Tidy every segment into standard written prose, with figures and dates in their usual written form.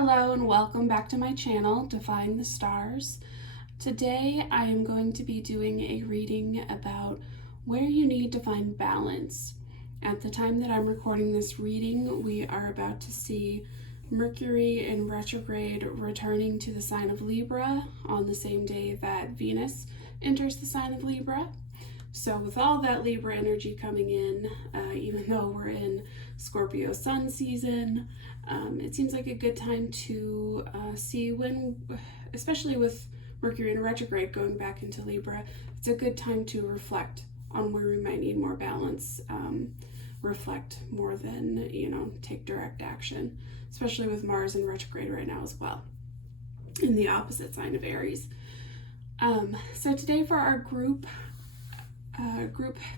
Hello and welcome back to my channel, Defying the Stars. Today I am going to be doing a reading about where you need to find balance. At the time that I'm recording this reading, we are about to see Mercury in retrograde returning to the sign of Libra on the same day that Venus enters the sign of Libra. So with all that Libra energy coming in, even though we're in Scorpio sun season, it seems like a good time to see when, especially with Mercury in retrograde going back into Libra, it's a good time to reflect on where we might need more balance, reflect more than, take direct action, especially with Mars in retrograde right now as well, in the opposite sign of Aries. So today for our group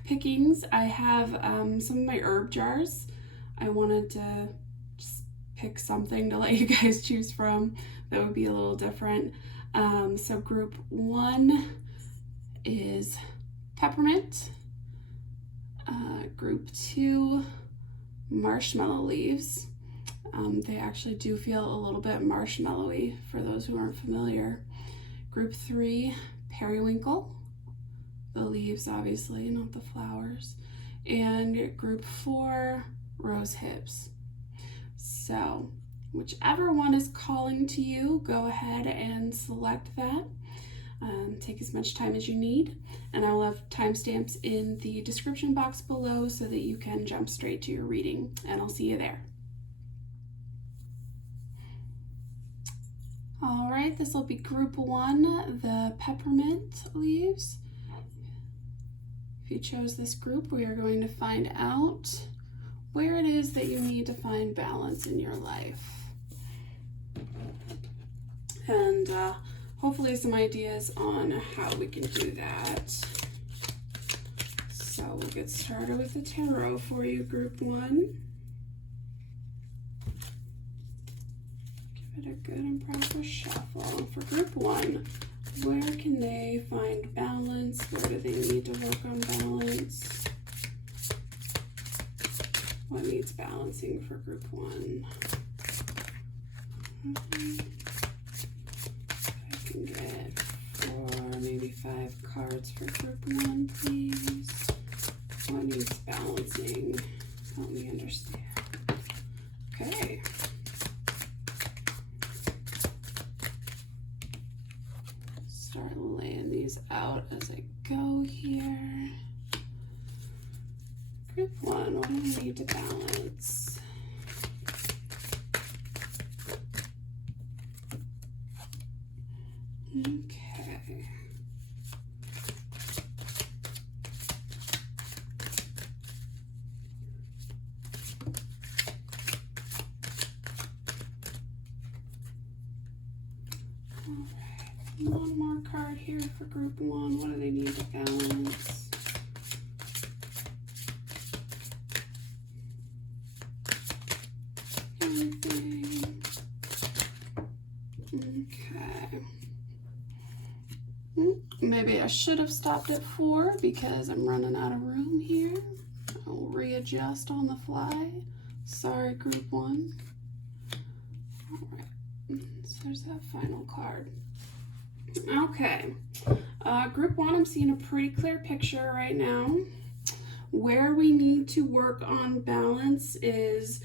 pickings, I have some of my herb jars. I wanted to just pick something to let you guys choose from that would be a little different. So group 1 is peppermint. Group 2, marshmallow leaves. They actually do feel a little bit marshmallowy for those who aren't familiar. Group 3, periwinkle. The leaves, obviously, not the flowers. And group 4, rose hips. So, whichever one is calling to you, go ahead and select that. Take as much time as you need, and I will have timestamps in the description box below so that you can jump straight to your reading, and I'll see you there. All right, this will be group 1, the peppermint leaves. If you chose this group, we are going to find out where it is that you need to find balance in your life. And hopefully some ideas on how we can do that. So we'll get started with the tarot for you, group 1. Give it a good and proper shuffle. For group 1, where can they find balance? Where do they need to work on balance? What needs balancing for group 1? I can get 4, maybe 5 cards for group 1, please. What needs balancing? Help me understand. Okay. Start laying these out as I go here. Group 1, what do we need to balance? Okay. All right. One more card here for group 1. What do they need to balance? Anything. Okay. Maybe I should have stopped at 4 because I'm running out of room here. I'll readjust on the fly. Sorry, group 1. All right. So there's that final card. Okay. Group 1, I'm seeing a pretty clear picture right now. Where we need to work on balance is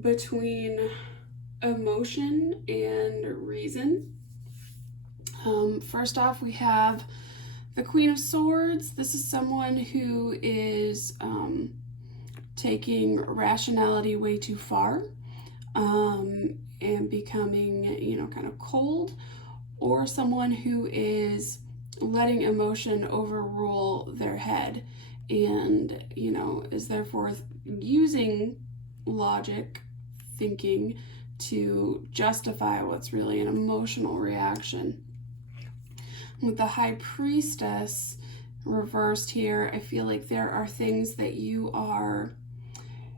between emotion and reason. First off, we have the Queen of Swords. This is someone who is taking rationality way too far and becoming, kind of cold, or someone who is letting emotion overrule their head and, is therefore using logic, thinking, to justify what's really an emotional reaction. With the High Priestess reversed here, I feel like there are things that you are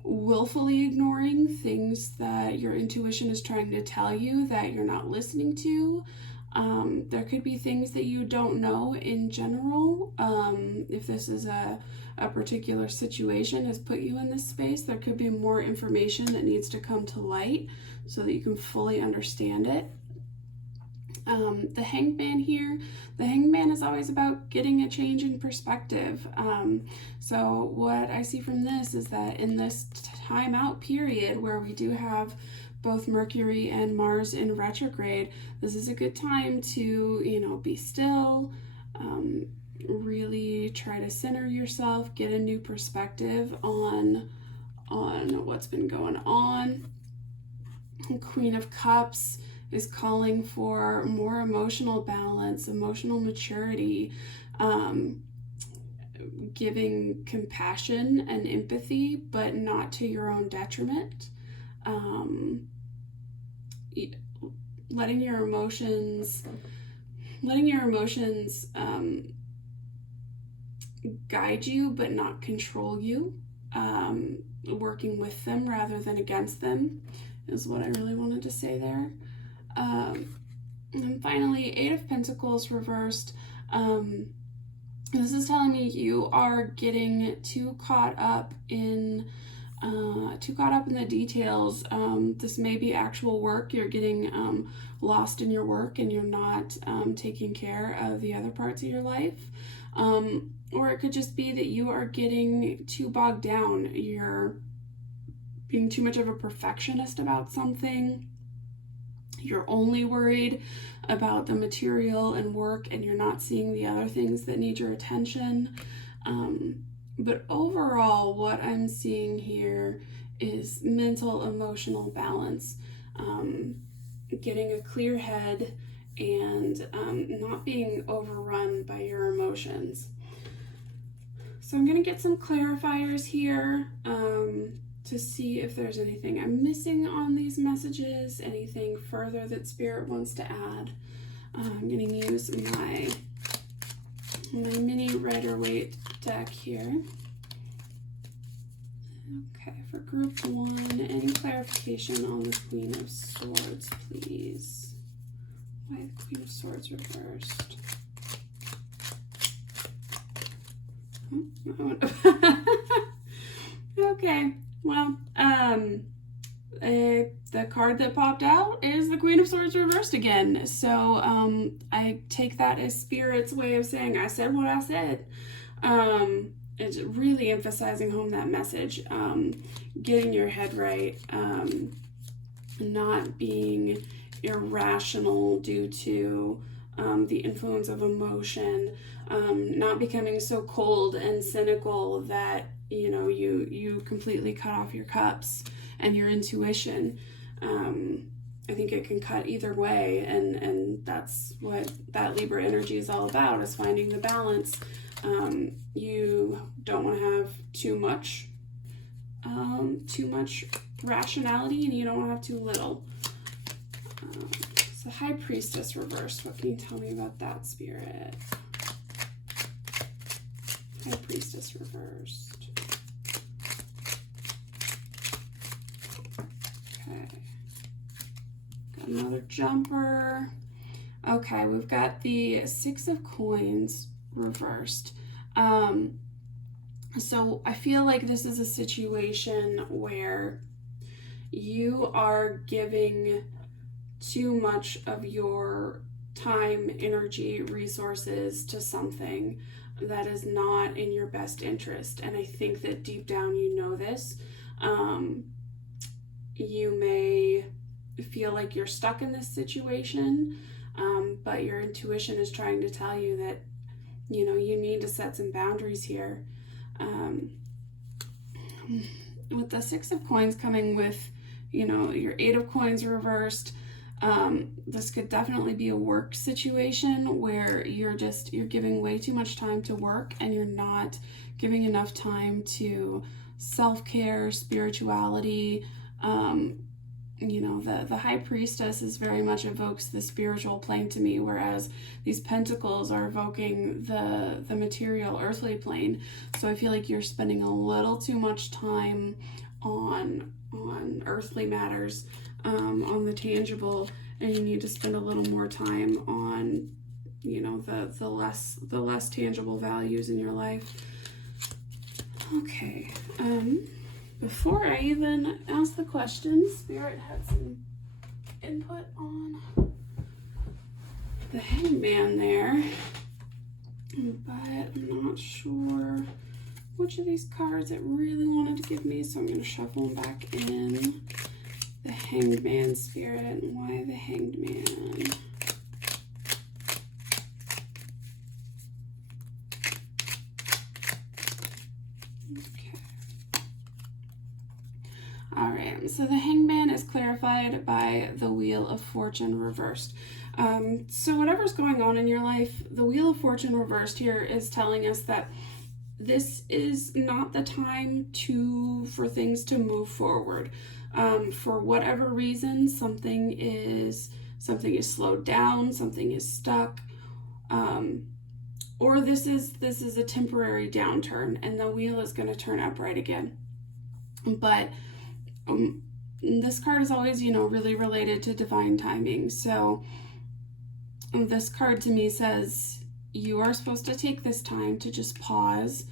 willfully ignoring, things that your intuition is trying to tell you that you're not listening to. There could be things that you don't know in general you. If this is a particular situation has put you in this space, there could be more information that needs to come to light so that you can fully understand it. The Hangman here, the Hangman is always about getting a change in perspective. So what I see from this is that in this time out period where we do have both Mercury and Mars in retrograde, this is a good time to, be still, really try to center yourself, get a new perspective on what's been going on. Queen of Cups is calling for more emotional balance, emotional maturity, giving compassion and empathy, but not to your own detriment. Letting your emotions guide you, but not control you. Working with them rather than against them is what I really wanted to say there. And finally, Eight of Pentacles reversed. This is telling me you are getting too caught up in the details. This may be actual work. You're getting lost in your work and you're not taking care of the other parts of your life. Or it could just be that you are getting too bogged down. You're being too much of a perfectionist about something. You're only worried about the material and work, and you're not seeing the other things that need your attention. But overall, what I'm seeing here is mental, emotional balance, getting a clear head, and not being overrun by your emotions. So I'm going to get some clarifiers here to see if there's anything I'm missing on these messages, anything further that Spirit wants to add. I'm going to use my mini Rider-Waite deck here. Okay, for group 1, any clarification on the Queen of Swords, please? Why the Queen of Swords reversed? Okay, well, the card that popped out is the Queen of Swords reversed again. So I take that as Spirit's way of saying, I said what I said. It's really emphasizing home that message, getting your head right, not being irrational due to the influence of emotion, not becoming so cold and cynical that you completely cut off your cups and your intuition. I think it can cut either way, and that's what that Libra energy is all about, is finding the balance. You don't want to have too much rationality, and you don't want to have too little. So High Priestess reversed. What can you tell me about that, Spirit? High Priestess reversed. Okay. Got another jumper. Okay, we've got the Six of Coins reversed. So I feel like this is a situation where you are giving too much of your time, energy, resources to something that is not in your best interest. And I think that deep down you know this. You may feel like you're stuck in this situation, but your intuition is trying to tell you that you need to set some boundaries here. With the Six of Coins coming with, your Eight of Coins reversed, this could definitely be a work situation where you're giving way too much time to work and you're not giving enough time to self-care, spirituality. The High Priestess is very much evokes the spiritual plane to me, whereas these pentacles are evoking the material, earthly plane. So I feel like you're spending a little too much time on earthly matters, on the tangible, and you need to spend a little more time on you know, the less tangible values in your life. Okay, before I even ask the question, Spirit had some input on the Hangman there, but I'm not sure which of these cards it really wanted to give me, so I'm going to shuffle them back in. The Hanged Man, Spirit. Why the Hanged Man? Okay. Alright, so the Hanged Man is clarified by the Wheel of Fortune reversed. So whatever's going on in your life, the Wheel of Fortune reversed here is telling us that this is not the time for things to move forward. For whatever reason, something is slowed down, something is stuck, or this is a temporary downturn, and the wheel is going to turn upright again. But this card is always, you know, really related to divine timing. So this card to me says you are supposed to take this time to just pause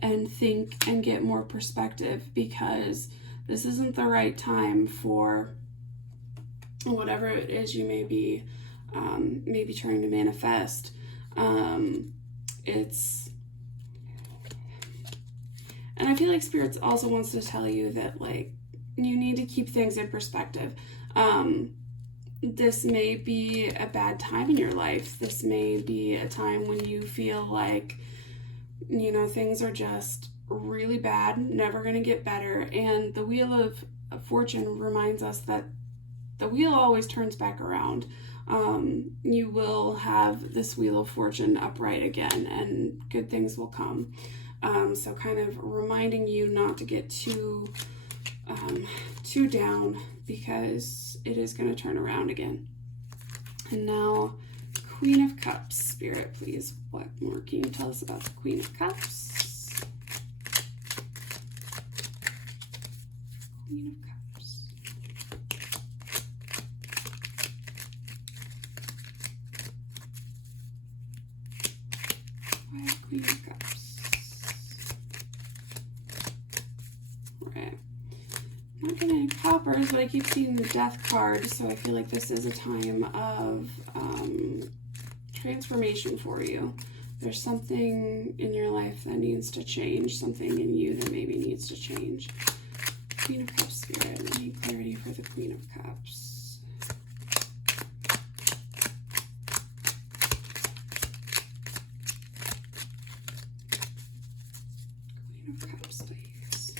and think and get more perspective, because this isn't the right time for whatever it is you may be trying to manifest. And I feel like Spirit also wants to tell you that, like, you need to keep things in perspective. This may be a bad time in your life. This may be a time when you feel like, you know, things are just really bad, never going to get better. And the Wheel of Fortune reminds us that the wheel always turns back around. You will have this Wheel of Fortune upright again, and good things will come. So kind of reminding you not to get too down, because it is going to turn around again. And now, Queen of Cups. Spirit, please, what more can you tell us about the Queen of Cups? Queen of Cups. Why Queen of Cups? Right. I'm not getting any coppers, but I keep seeing the Death card, so I feel like this is a time of transformation for you. There's something in your life that needs to change, something in you that maybe needs to change. Queen of Cups, Spirit, I need clarity for the Queen of Cups. Queen of Cups, please.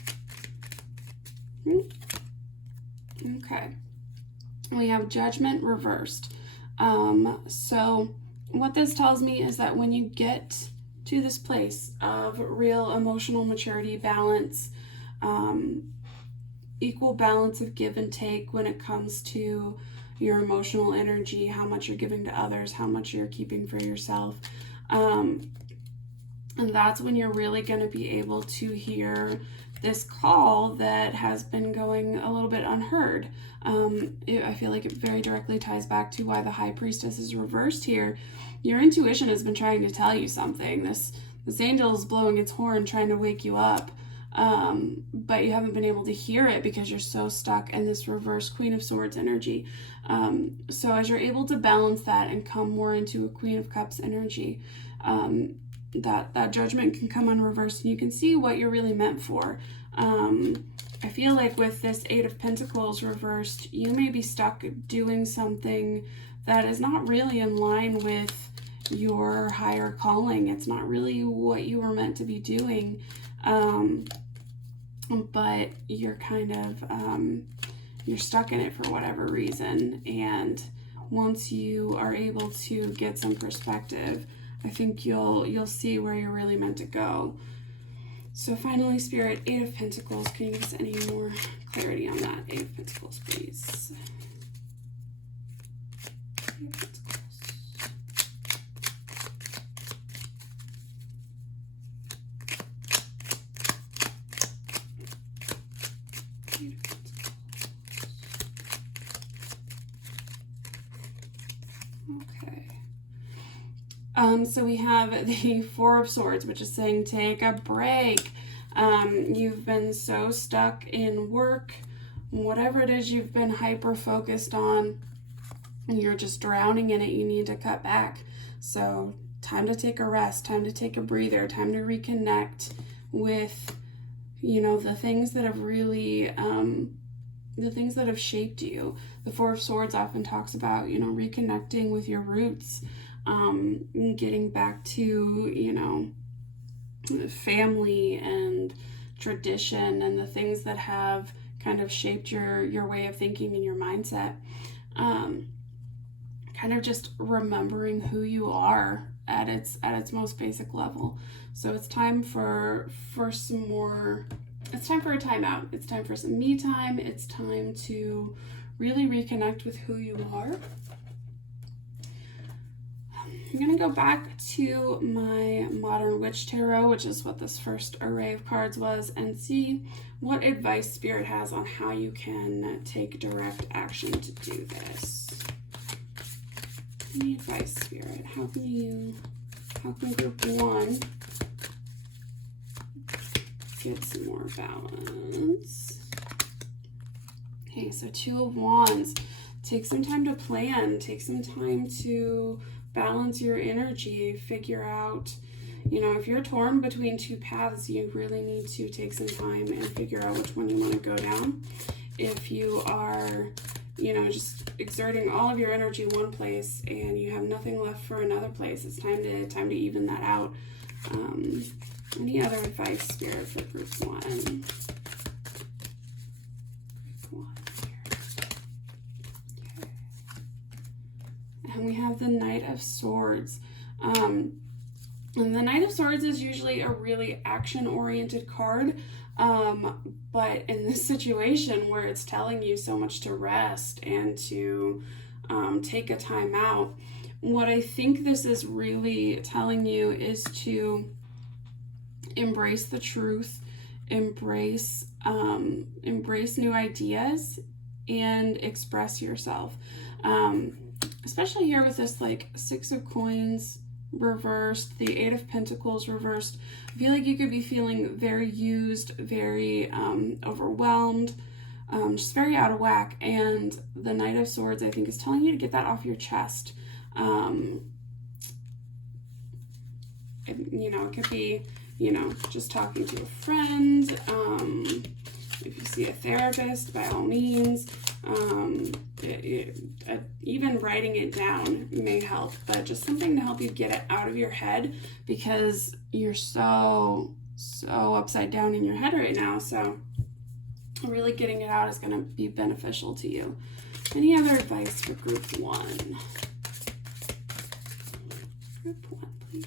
Okay. We have Judgment reversed. So what this tells me is that when you get to this place of real emotional maturity, balance, equal balance of give and take when it comes to your emotional energy, how much you're giving to others, how much you're keeping for yourself, and that's when you're really going to be able to hear this call that has been going a little bit unheard. I feel like it very directly ties back to why the High Priestess is reversed here. Your intuition has been trying to tell you something. This angel is blowing its horn trying to wake you up, but you haven't been able to hear it because you're so stuck in this reverse Queen of Swords energy. So as you're able to balance that and come more into a Queen of Cups energy, that judgment can come unreversed, and you can see what you're really meant for. I feel like with this Eight of Pentacles reversed, you may be stuck doing something that is not really in line with your higher calling. It's not really what you were meant to be doing, but you're kind of you're stuck in it for whatever reason. And once you are able to get some perspective, I think you'll see where you're really meant to go. So finally, Spirit, Eight of Pentacles. Can you give us any more clarity on that? Eight of Pentacles, please. Eight of Pentacles. Eight of Pentacles. Okay. So we have the Four of Swords, which is saying take a break. You've been so stuck in work, whatever it is you've been hyper focused on, you're just drowning in it. You need to cut back. So time to take a rest, time to take a breather, time to reconnect with, the things that have really, the things that have shaped you. The Four of Swords often talks about, reconnecting with your roots, getting back to, family and tradition and the things that have kind of shaped your way of thinking and your mindset. Kind of just remembering who you are at its most basic level. So it's time for some more. It's time for a timeout. It's time for some me time. It's time to really reconnect with who you are. I'm going to go back to my Modern Witch Tarot, which is what this first array of cards was, and see what advice Spirit has on how you can take direct action to do this. Any advice, Spirit? How can Group 1 get some more balance? Okay, so Two of Wands. Take some time to plan. Take some time to balance your energy. Figure out, if you're torn between two paths, you really need to take some time and figure out which one you want to go down. If you are, just exerting all of your energy one place and you have nothing left for another place, it's time to even that out. Any other advice, Spirit, for Group 1? Group 1 here. Okay. And we have the Knight of Swords. And the Knight of Swords is usually a really action-oriented card. But in this situation where it's telling you so much to rest and to take a time out, what I think this is really telling you is to embrace the truth, embrace new ideas, and express yourself. Especially here with this Six of Coins reversed, the Eight of Pentacles reversed. I feel like you could be feeling very used, very overwhelmed, just very out of whack. And the Knight of Swords, I think, is telling you to get that off your chest. It could be, just talking to a friend. If you see a therapist, by all means. Even writing it down may help, but just something to help you get it out of your head, because you're so upside down in your head right now. So really getting it out is going to be beneficial to you. Any other advice for Group 1? Group 1,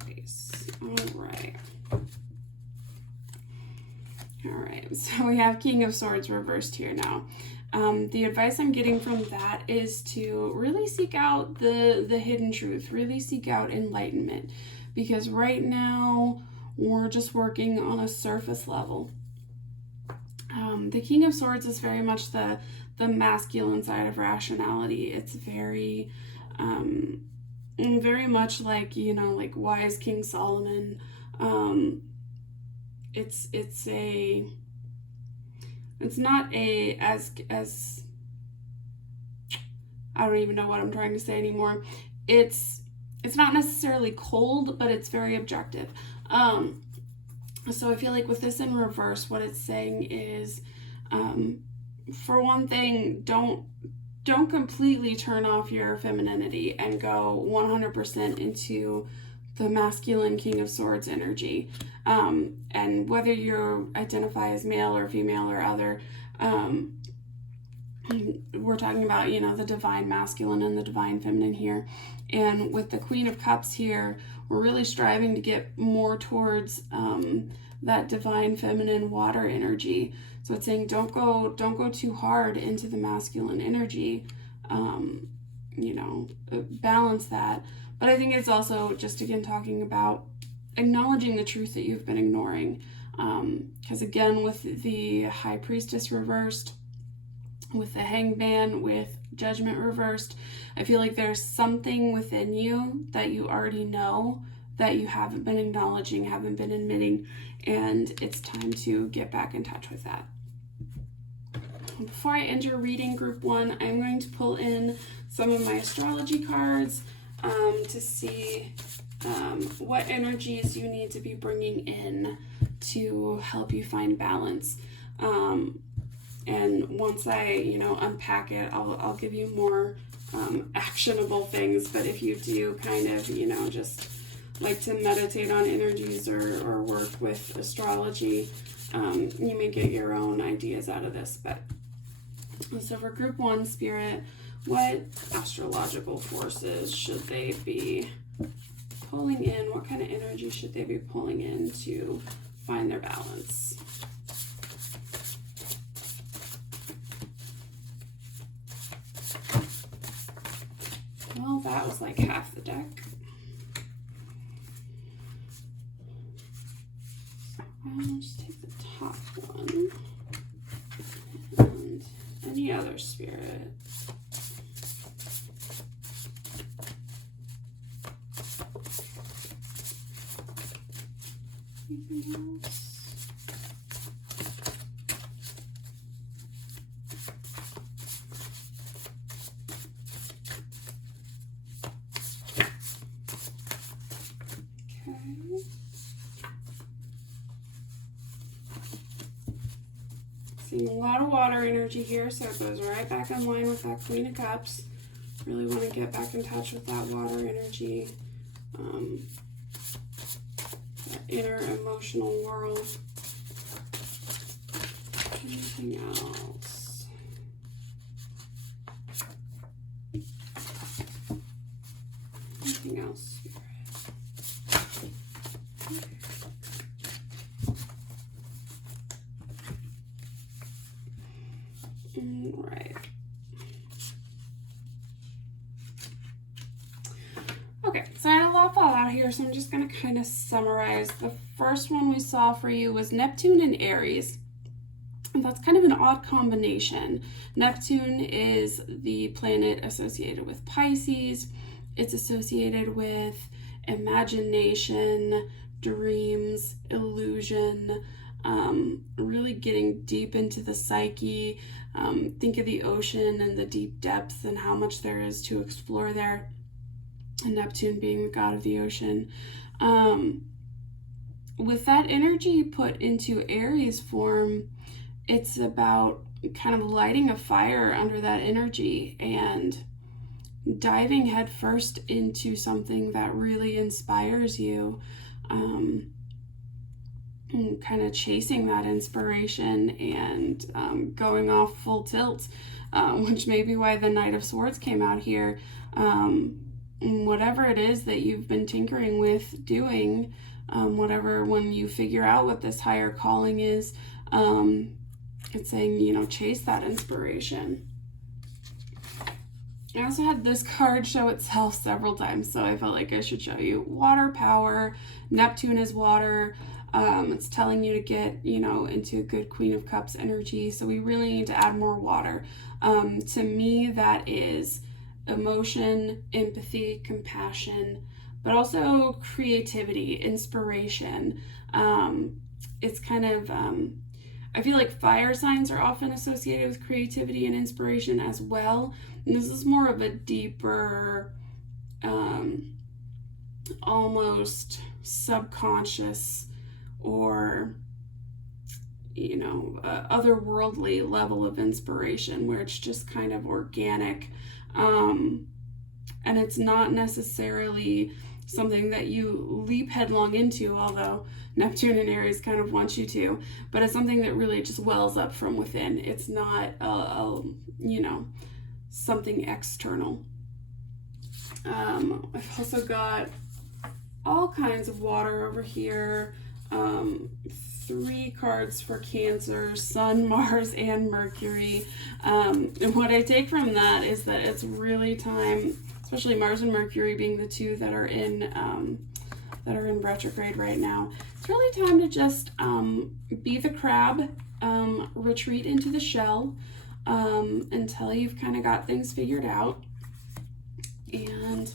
please. Any other advice? All right, so we have King of Swords reversed here now. The advice I'm getting from that is to really seek out the hidden truth, really seek out enlightenment, because right now we're just working on a surface level. The King of Swords is very much the masculine side of rationality. It's very much like wise King Solomon. It's not as I don't even know what I'm trying to say anymore. It's not necessarily cold, but it's very objective. So I feel like with this in reverse, what it's saying is, for one thing, don't completely turn off your femininity and go 100% into the masculine King of Swords energy. And whether you identify as male or female or other, we're talking about, the divine masculine and the divine feminine here. And with the Queen of Cups here, we're really striving to get more towards that divine feminine water energy. So it's saying don't go too hard into the masculine energy. Balance that. But I think it's also just, again, talking about acknowledging the truth that you've been ignoring. Because again, with the High Priestess reversed, with the Hangman, with Judgment reversed. I feel like there's something within you that you already know that you haven't been acknowledging, haven't been admitting, and it's time to get back in touch with that. Before I end your reading, group 1, I'm going to pull in some of my astrology cards to see what energies you need to be bringing in to help you find balance. And once I, unpack it, I'll give you more actionable things. But if you do kind of, just like to meditate on energies or work with astrology, you may get your own ideas out of this. But so for group 1, Spirit, what astrological forces should they be pulling in? What kind of energy should they be pulling in to find their balance? Well, that was like half the deck. I'll just take the top one. And any other spirit. Anything else? Seeing a lot of water energy here, so it goes right back in line with that Queen of Cups. Really want to get back in touch with that water energy, that inner emotional world. Anything else? Anything else, Spirit? Right. Okay, so I had a lot fall out here, so I'm just going to kind of summarize. The first one we saw for you was Neptune and Aries. And that's kind of an odd combination. Neptune is the planet associated with Pisces. It's associated with imagination, dreams, illusion, really getting deep into the psyche. Think of the ocean and the deep depths and how much there is to explore there. And Neptune being the god of the ocean. With that energy put into Aries form, it's about kind of lighting a fire under that energy and diving headfirst into something that really inspires you. Kind of chasing that inspiration and going off full tilt, which may be why the Knight of Swords came out here. Whatever it is that you've been tinkering with doing, when you figure out what this higher calling is, it's saying, chase that inspiration. I also had this card show itself several times, so I felt like I should show you. Water power. Neptune is water. It's telling you to get, into good Queen of Cups energy. So we really need to add more water. To me, that is emotion, empathy, compassion, but also creativity, inspiration. It's kind of, I feel like fire signs are often associated with creativity and inspiration as well. And this is more of a deeper, almost subconscious or otherworldly level of inspiration where it's just kind of organic, and it's not necessarily something that you leap headlong into, although Neptune and Aries kind of want you to, but it's something that really just wells up from within. It's not something external. I've also got all kinds of water over here. 3 cards for Cancer, Sun, Mars, and Mercury. And what I take from that is that it's really time, especially Mars and Mercury being the 2 that are in retrograde right now. It's really time to just be the crab, retreat into the shell, until you've kind of got things figured out. And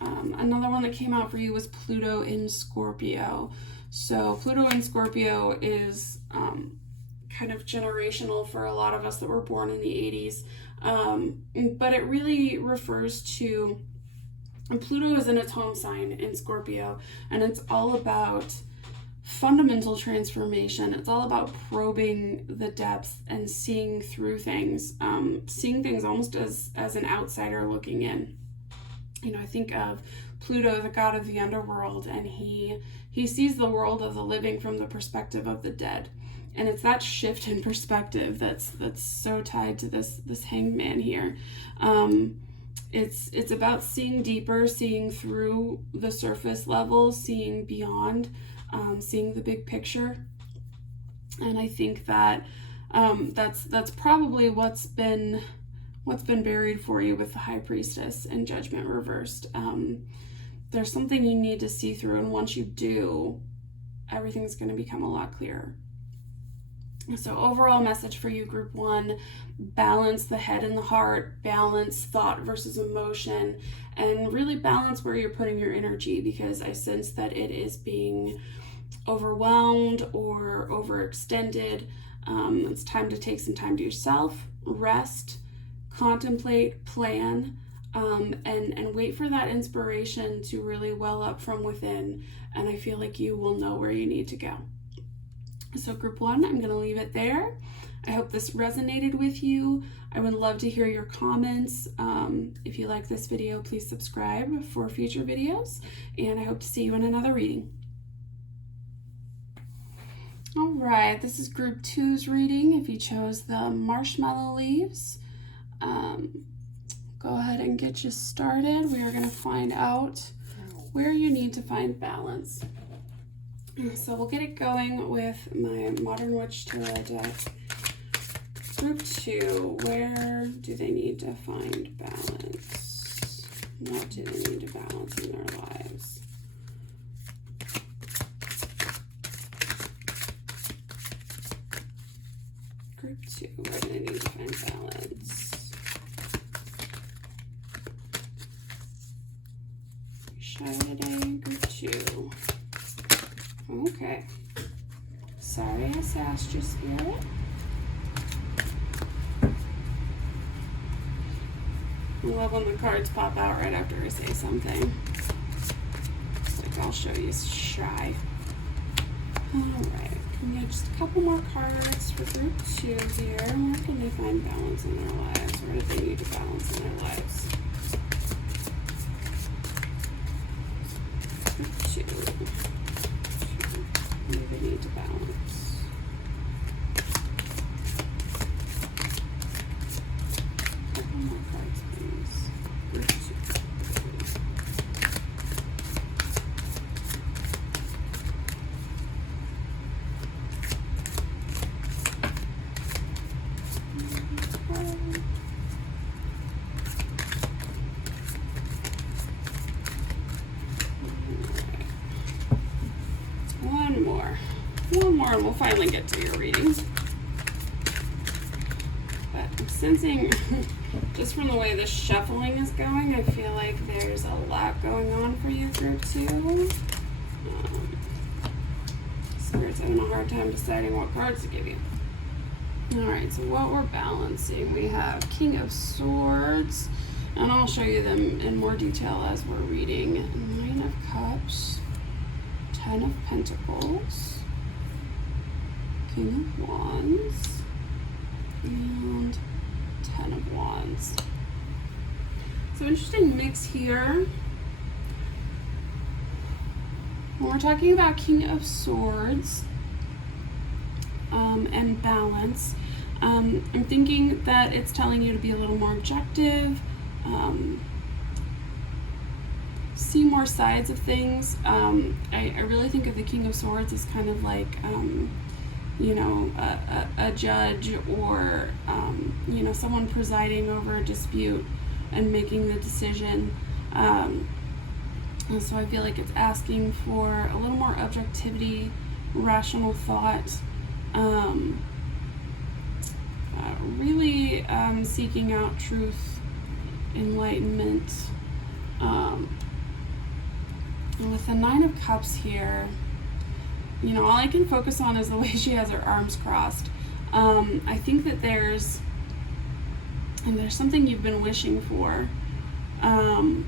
another one that came out for you was Pluto in Scorpio. So Pluto in Scorpio is kind of generational for a lot of us that were born in the 80s. But it really refers to, and Pluto is in its home sign in Scorpio, and it's all about fundamental transformation. It's all about probing the depths and seeing through things, seeing things almost as an outsider looking in. I think of Pluto, the god of the underworld, and he sees the world of the living from the perspective of the dead. And it's that shift in perspective that's so tied to this hanged man here. It's about seeing deeper, seeing through the surface level, seeing beyond, seeing the big picture. And I think that that's probably what's been buried for you with the High Priestess and Judgment reversed. There's something you need to see through, and once you do, everything's going to become a lot clearer. So overall message for you, Group 1, balance the head and the heart, balance thought versus emotion, and really balance where you're putting your energy, because I sense that it is being overwhelmed or overextended. It's time to take some time to yourself, rest, contemplate, plan, and wait for that inspiration to really well up from within, and I feel like you will know where you need to go. So Group 1, I'm going to leave it there. I hope this resonated with you. I would love to hear your comments. If you like this video, please subscribe for future videos, and I hope to see you in another reading. All right, this is Group 2's reading. If you chose the marshmallow leaves, go ahead and get you started. We are going to find out where you need to find balance. So we'll get it going with my Modern Witch Tarot deck. Group 2, where do they need to find balance? What do they need to balance in their lives? Group 2, where do they need to find balance? Shy today, Group 2. Okay. Sorry I sassed you, Spirit. I love when the cards pop out right after I say something. It's like, I'll show you shy. Alright, can we get just a couple more cards for Group 2 here? Where can they find balance in their lives? Where do they need to balance in their lives? Group 2. They need to balance. A couple more cards, please. Group 2. One more and we'll finally get to your readings. But I'm sensing, just from the way the shuffling is going, I feel like there's a lot going on for you, Group 2. Spirit's having a hard time deciding what cards to give you. Alright, so what we're balancing, we have King of Swords, and I'll show you them in more detail as we're reading. 9 of Cups, 10 of Pentacles, King of Wands, and 10 of Wands. So interesting mix here. When we're talking about King of Swords and balance, I'm thinking that it's telling you to be a little more objective, see more sides of things. I really think of the King of Swords as kind of like a judge or, someone presiding over a dispute and making the decision. And so I feel like it's asking for a little more objectivity, rational thought, really seeking out truth, enlightenment. And with the Nine of Cups here, you know, all I can focus on is the way she has her arms crossed. I think that there's something you've been wishing for, and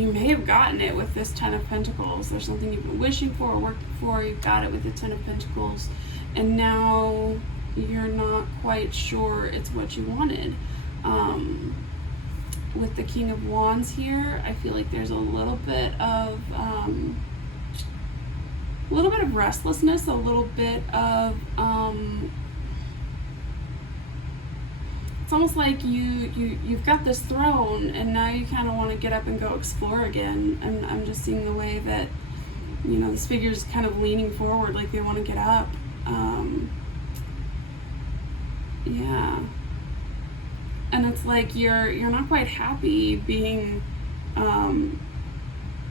you may have gotten it with this Ten of Pentacles. There's something you've been wishing for, working for, you've got it with the Ten of Pentacles, and now you're not quite sure it's what you wanted. With the King of Wands here, I feel like there's a little bit of restlessness, a little bit of it's almost like you've got this throne and now you kind of want to get up and go explore again. And I'm just seeing the way that, you know, this figure's kind of leaning forward, like they want to get up. Yeah. And it's like you're not quite happy being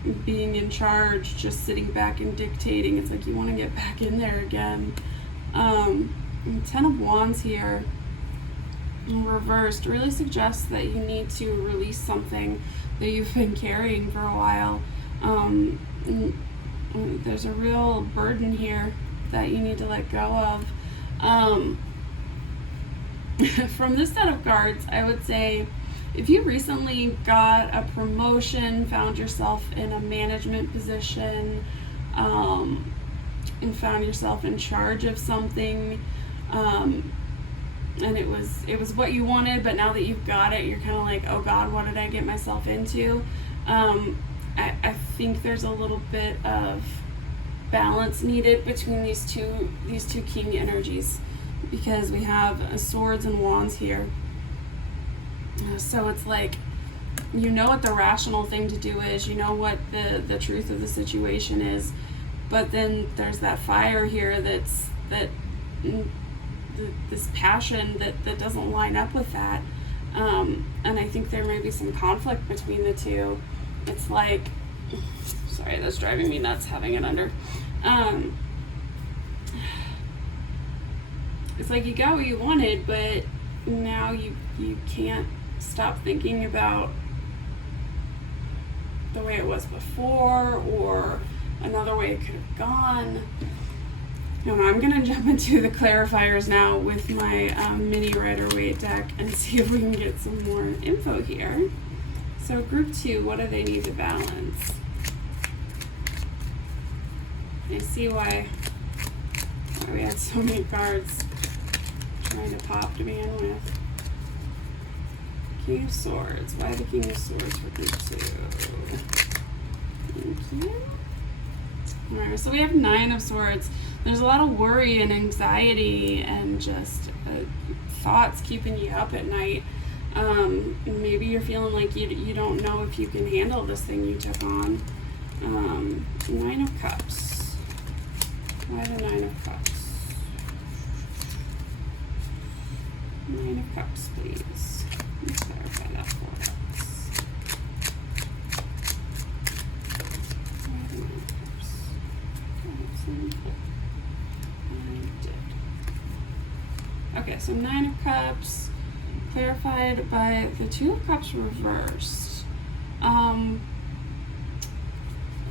in charge, just sitting back and dictating. It's like you want to get back in there again. Ten of Wands here in reversed really suggests that you need to release something that you've been carrying for a while. There's a real burden here that you need to let go of. From this set of cards, I would say if you recently got a promotion, found yourself in a management position, and found yourself in charge of something, and it was what you wanted, but now that you've got it, you're kind of like, oh God, what did I get myself into? I think there's a little bit of balance needed between these two king energies, because we have swords and wands here. So it's like, you know what the rational thing to do is, you know what the truth of the situation is, but then there's that fire here this passion that doesn't line up with that. And I think there may be some conflict between the two. It's like, sorry, that's driving me nuts having it under. It's like you got what you wanted, but now you can't stop thinking about the way it was before or another way it could have gone. I'm going to jump into the clarifiers now with my mini Rider-Waite deck and see if we can get some more info here. So group 2, what do they need to balance? I see why we had so many cards trying to pop to begin with. King of Swords. Why the King of Swords for group 2? Thank you. Alright, so we have 9 of Swords. There's a lot of worry and anxiety and just thoughts keeping you up at night. Maybe you're feeling like you don't know if you can handle this thing you took on. 9 of Cups. Why the 9 of Cups? 9 of Cups, please. Let's clarify that for us. Why the 9 of Cups? Okay, so 9 of Cups clarified by the 2 of Cups reversed.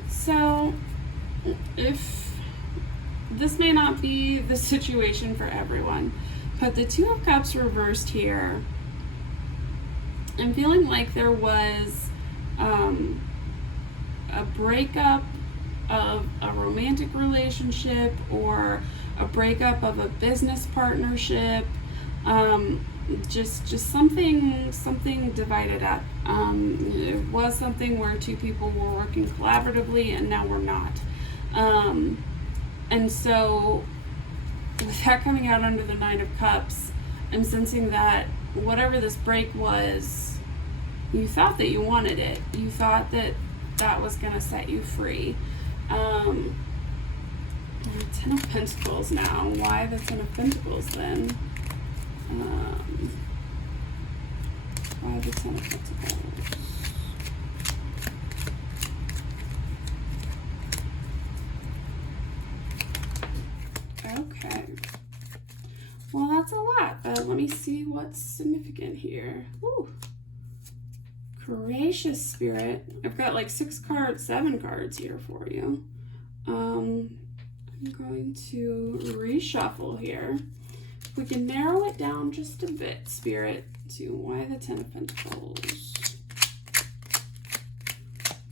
So if this may not be the situation for everyone, but the 2 of Cups reversed here, I'm feeling like there was a breakup of a romantic relationship or a breakup of a business partnership, just something divided up. It was something where 2 people were working collaboratively and now we're not. And so with that coming out under the 9 of Cups, I'm sensing that whatever this break was, you thought that you wanted it. You thought that that was going to set you free. 10 of Pentacles now. Why the 10 of Pentacles then? Why the 10 of Pentacles? Okay. Well, that's a lot, but let me see what's significant here. Ooh. Gracious Spirit. I've got like 7 cards here for you. I'm going to reshuffle here. We can narrow it down just a bit, Spirit, to why the Ten of Pentacles.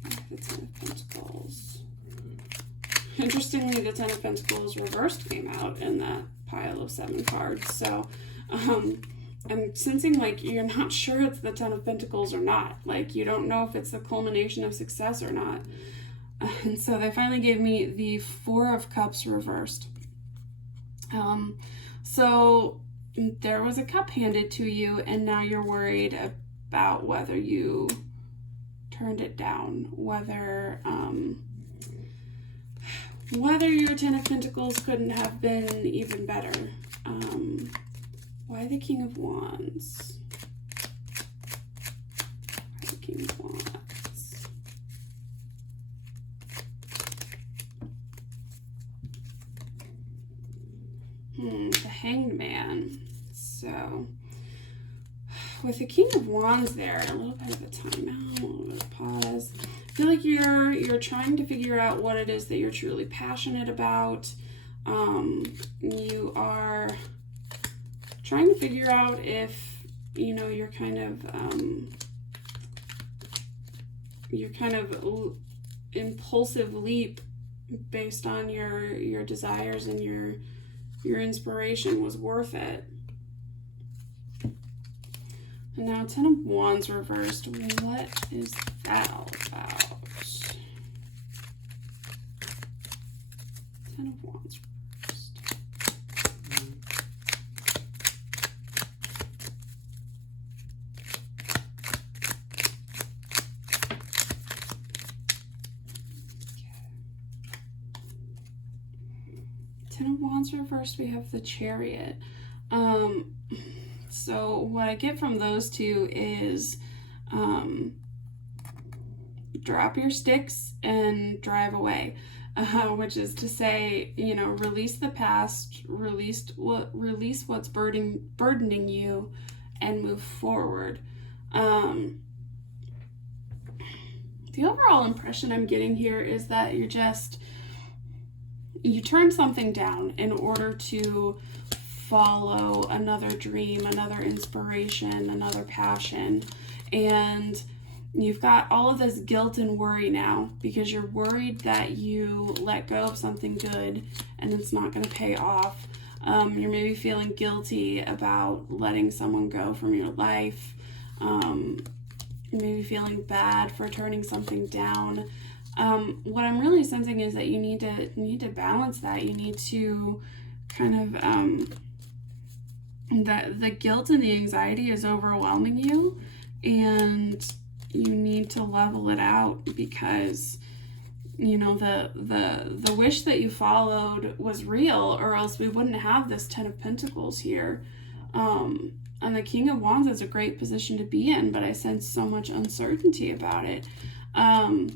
Why the Ten of Pentacles. Interestingly, the Ten of Pentacles reversed came out in that pile of 7 cards. So I'm sensing like you're not sure it's the Ten of Pentacles or not. Like you don't know if it's the culmination of success or not. And so they finally gave me the 4 of Cups reversed. So there was a cup handed to you, and now you're worried about whether you turned it down, whether your Ten of Pentacles couldn't have been even better. Why the King of Wands? Why the King of Wands? The Hanged Man. So, with the King of Wands there, a little bit of a timeout, a little bit of pause. I feel like you're trying to figure out what it is that you're truly passionate about. You are trying to figure out if, you're kind of impulsive leap based on your desires and your inspiration was worth it. And now Ten of Wands reversed. What is that all about? Ten of Wands reversed. Ten of Wands reversed, we have the Chariot. So what I get from those two is drop your sticks and drive away, which is to say, release the past, release what's burdening you, and move forward. The overall impression I'm getting here is that you turn something down in order to follow another dream, another inspiration, another passion, and you've got all of this guilt and worry now because you're worried that you let go of something good and it's not going to pay off. You're maybe feeling guilty about letting someone go from your life. Maybe feeling bad for turning something down. What I'm really sensing is that you need to balance that. You need to kind of the guilt and the anxiety is overwhelming you, and you need to level it out because the wish that you followed was real, or else we wouldn't have this Ten of Pentacles here. And the King of Wands is a great position to be in, but I sense so much uncertainty about it. I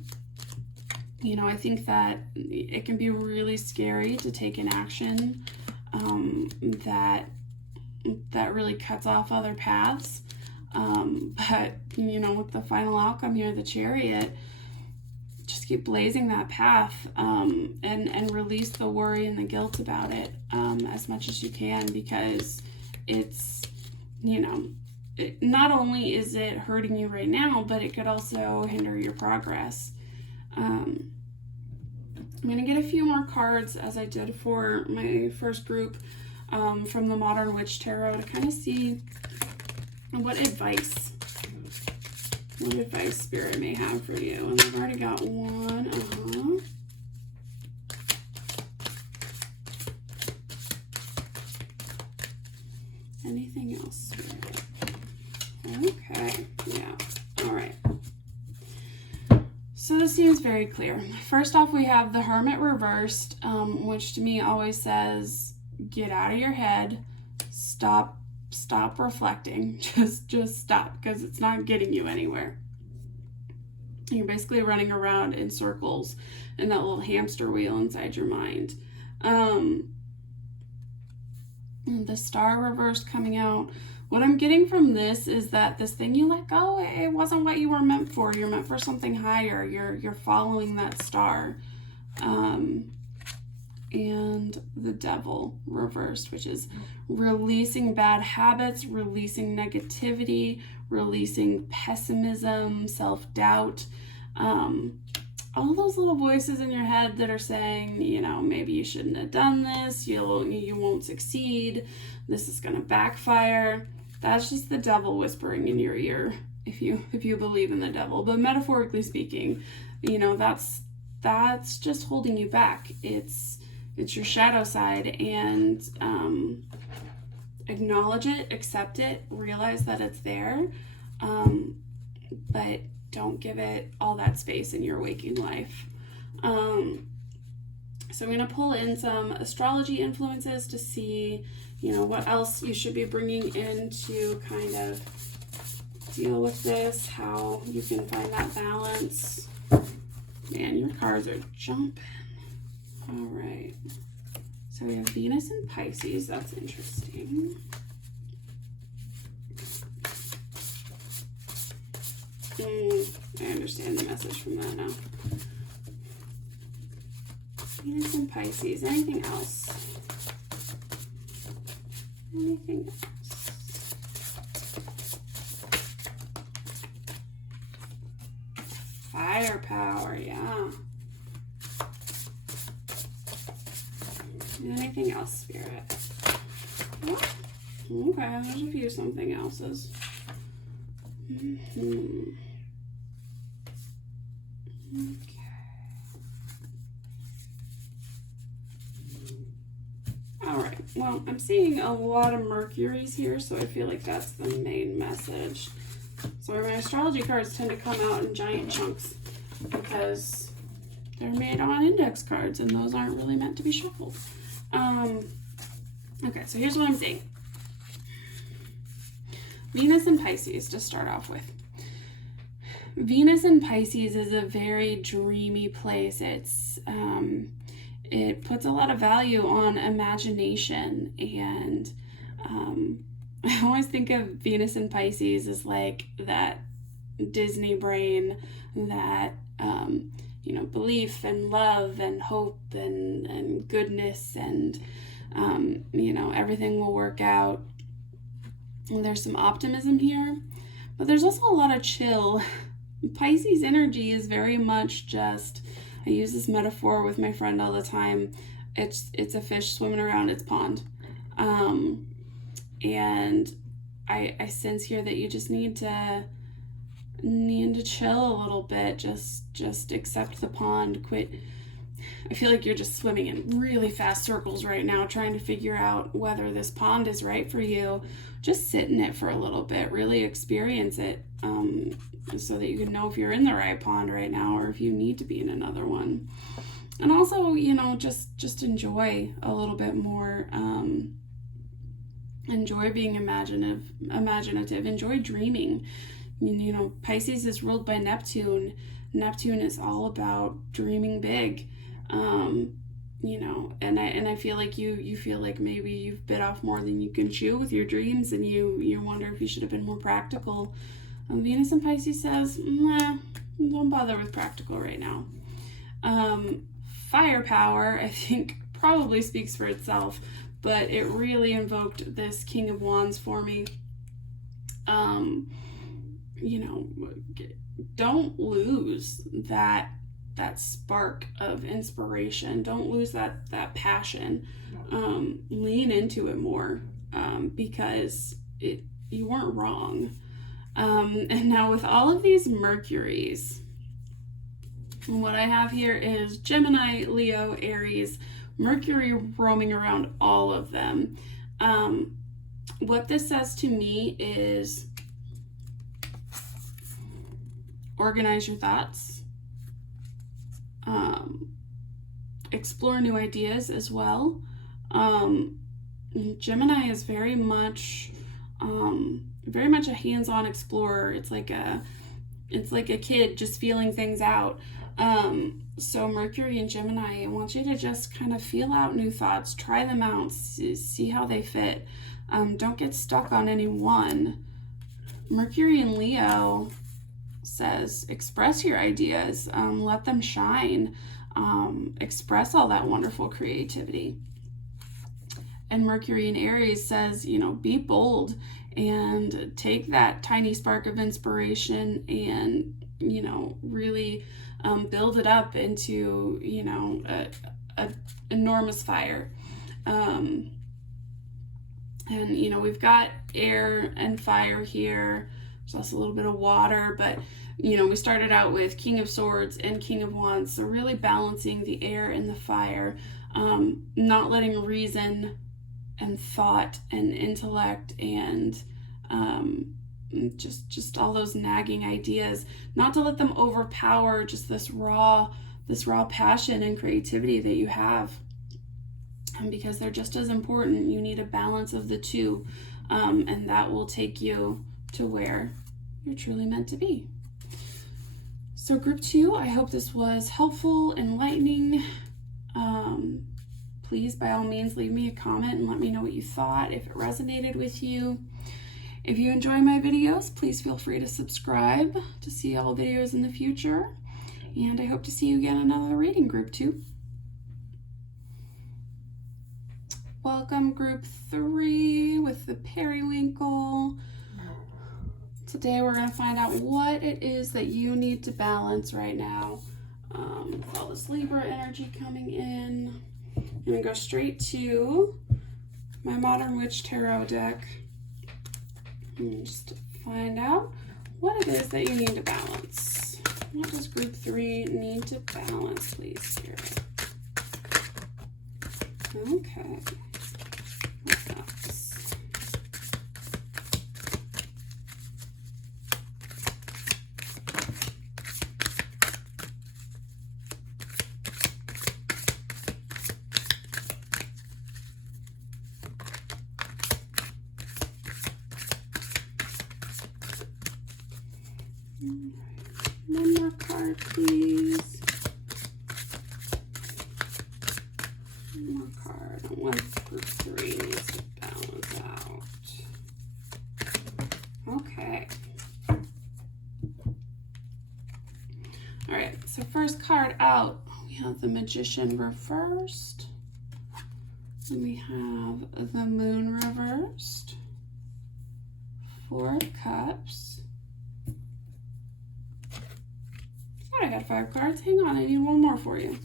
think that it can be really scary to take an action that really cuts off other paths. But with the final outcome here, the Chariot, just keep blazing that path, and release the worry and the guilt about it as much as you can, because it's, not only is it hurting you right now, but it could also hinder your progress. I'm going to get a few more cards, as I did for my first group, from the Modern Witch Tarot, to kind of see what advice Spirit may have for you. And I've already got one. Anything else, Spirit? Okay, yeah, all right. So this seems very clear. First off, we have the Hermit reversed, which to me always says, get out of your head, stop reflecting, just stop, because it's not getting you anywhere. You're basically running around in circles in that little hamster wheel inside your mind. the Star reverse coming out. What I'm getting from this is that this thing you let go, it wasn't what you were meant for. You're meant for something higher. You're following that star. And the Devil reversed, which is releasing bad habits, releasing negativity, releasing pessimism, self-doubt, all those little voices in your head that are saying, you know, maybe you shouldn't have done this, you won't succeed, this is going to backfire. That's just the devil whispering in your ear, if you believe in the devil. But metaphorically speaking, you know, that's just holding you back. It's your shadow side, and acknowledge it, accept it, realize that it's there, but don't give it all that space in your waking life. So I'm going to pull in some astrology influences to see, you know, what else you should be bringing in to kind of deal with this, how you can find that balance. Man, your cards are jumping. All right. So we have Venus and Pisces. That's interesting. I understand the message from that now. Venus and Pisces. Anything else? Anything else? Firepower, yeah. Anything else, Spirit? Oh, okay, there's a few something else's. Okay. Alright, well, I'm seeing a lot of Mercuries here, so I feel like that's the main message. So my astrology cards tend to come out in giant chunks because they're made on index cards, and those aren't really meant to be shuffled. Okay, so here's what I'm seeing. Venus and Pisces to start off with. Venus and Pisces is a very dreamy place. It puts a lot of value on imagination, and I always think of Venus and Pisces as like that Disney brain, that you know, belief and love and hope and goodness, and you know, everything will work out. And there's some optimism here, but there's also a lot of chill. Pisces energy is very much just, I use this metaphor with my friend all the time, it's a fish swimming around its pond. And I sense here that you just need to chill a little bit, just accept the pond, quit. I feel like you're just swimming in really fast circles right now, trying to figure out whether this pond is right for you. Just sit in it for a little bit, really experience it, so that you can know if you're in the right pond right now or if you need to be in another one. And also, you know, just enjoy a little bit more. Enjoy being imaginative, enjoy dreaming. You know, Pisces is ruled by Neptune. Neptune is all about dreaming big. You know, and I feel like you feel like maybe you've bit off more than you can chew with your dreams, and you wonder if you should have been more practical. Venus and Pisces says, nah, don't bother with practical right now. Firepower, I think, probably speaks for itself, but it really invoked this King of Wands for me. You know, don't lose that spark of inspiration. Don't lose that passion. Lean into it more, because you weren't wrong. And now with all of these Mercuries, what I have here is Gemini, Leo, Aries, Mercury roaming around all of them. What this says to me is organize your thoughts. Explore new ideas as well. Gemini is very much a hands-on explorer. It's like a kid just feeling things out. So Mercury and Gemini, I want you to just kind of feel out new thoughts, try them out, see how they fit. Don't get stuck on any one. Mercury and Leo says express your ideas, let them shine, express all that wonderful creativity. And Mercury in Aries says, be bold and take that tiny spark of inspiration and, really build it up into, a enormous fire. And, we've got air and fire here. There's also a little bit of water, but, we started out with King of Swords and King of Wands. So really balancing the air and the fire, not letting reason and thought and intellect and just all those nagging ideas, not to let them overpower just this raw passion and creativity that you have. And because they're just as important, you need a balance of the two, and that will take you to where you're truly meant to be. So group 2, I hope this was helpful, enlightening. Please, by all means, leave me a comment and let me know what you thought, if it resonated with you. If you enjoy my videos, please feel free to subscribe to see all videos in the future. And I hope to see you again in another reading, group 2. Welcome, group 3 with the periwinkle. Today we're going to find out what it is that you need to balance right now. With all this Libra energy coming in. I'm going to go straight to my Modern Witch Tarot deck and just find out what it is that you need to balance. What does group 3 need to balance, please, Spirit? Okay. What's that? One more card, please. One more card on what group 3 needs to balance out. Okay. All right, so first card out, we have the Magician reversed. Then we have the Moon reversed. 4 of Cups. I got 5 cards. Hang on, I need one more for you.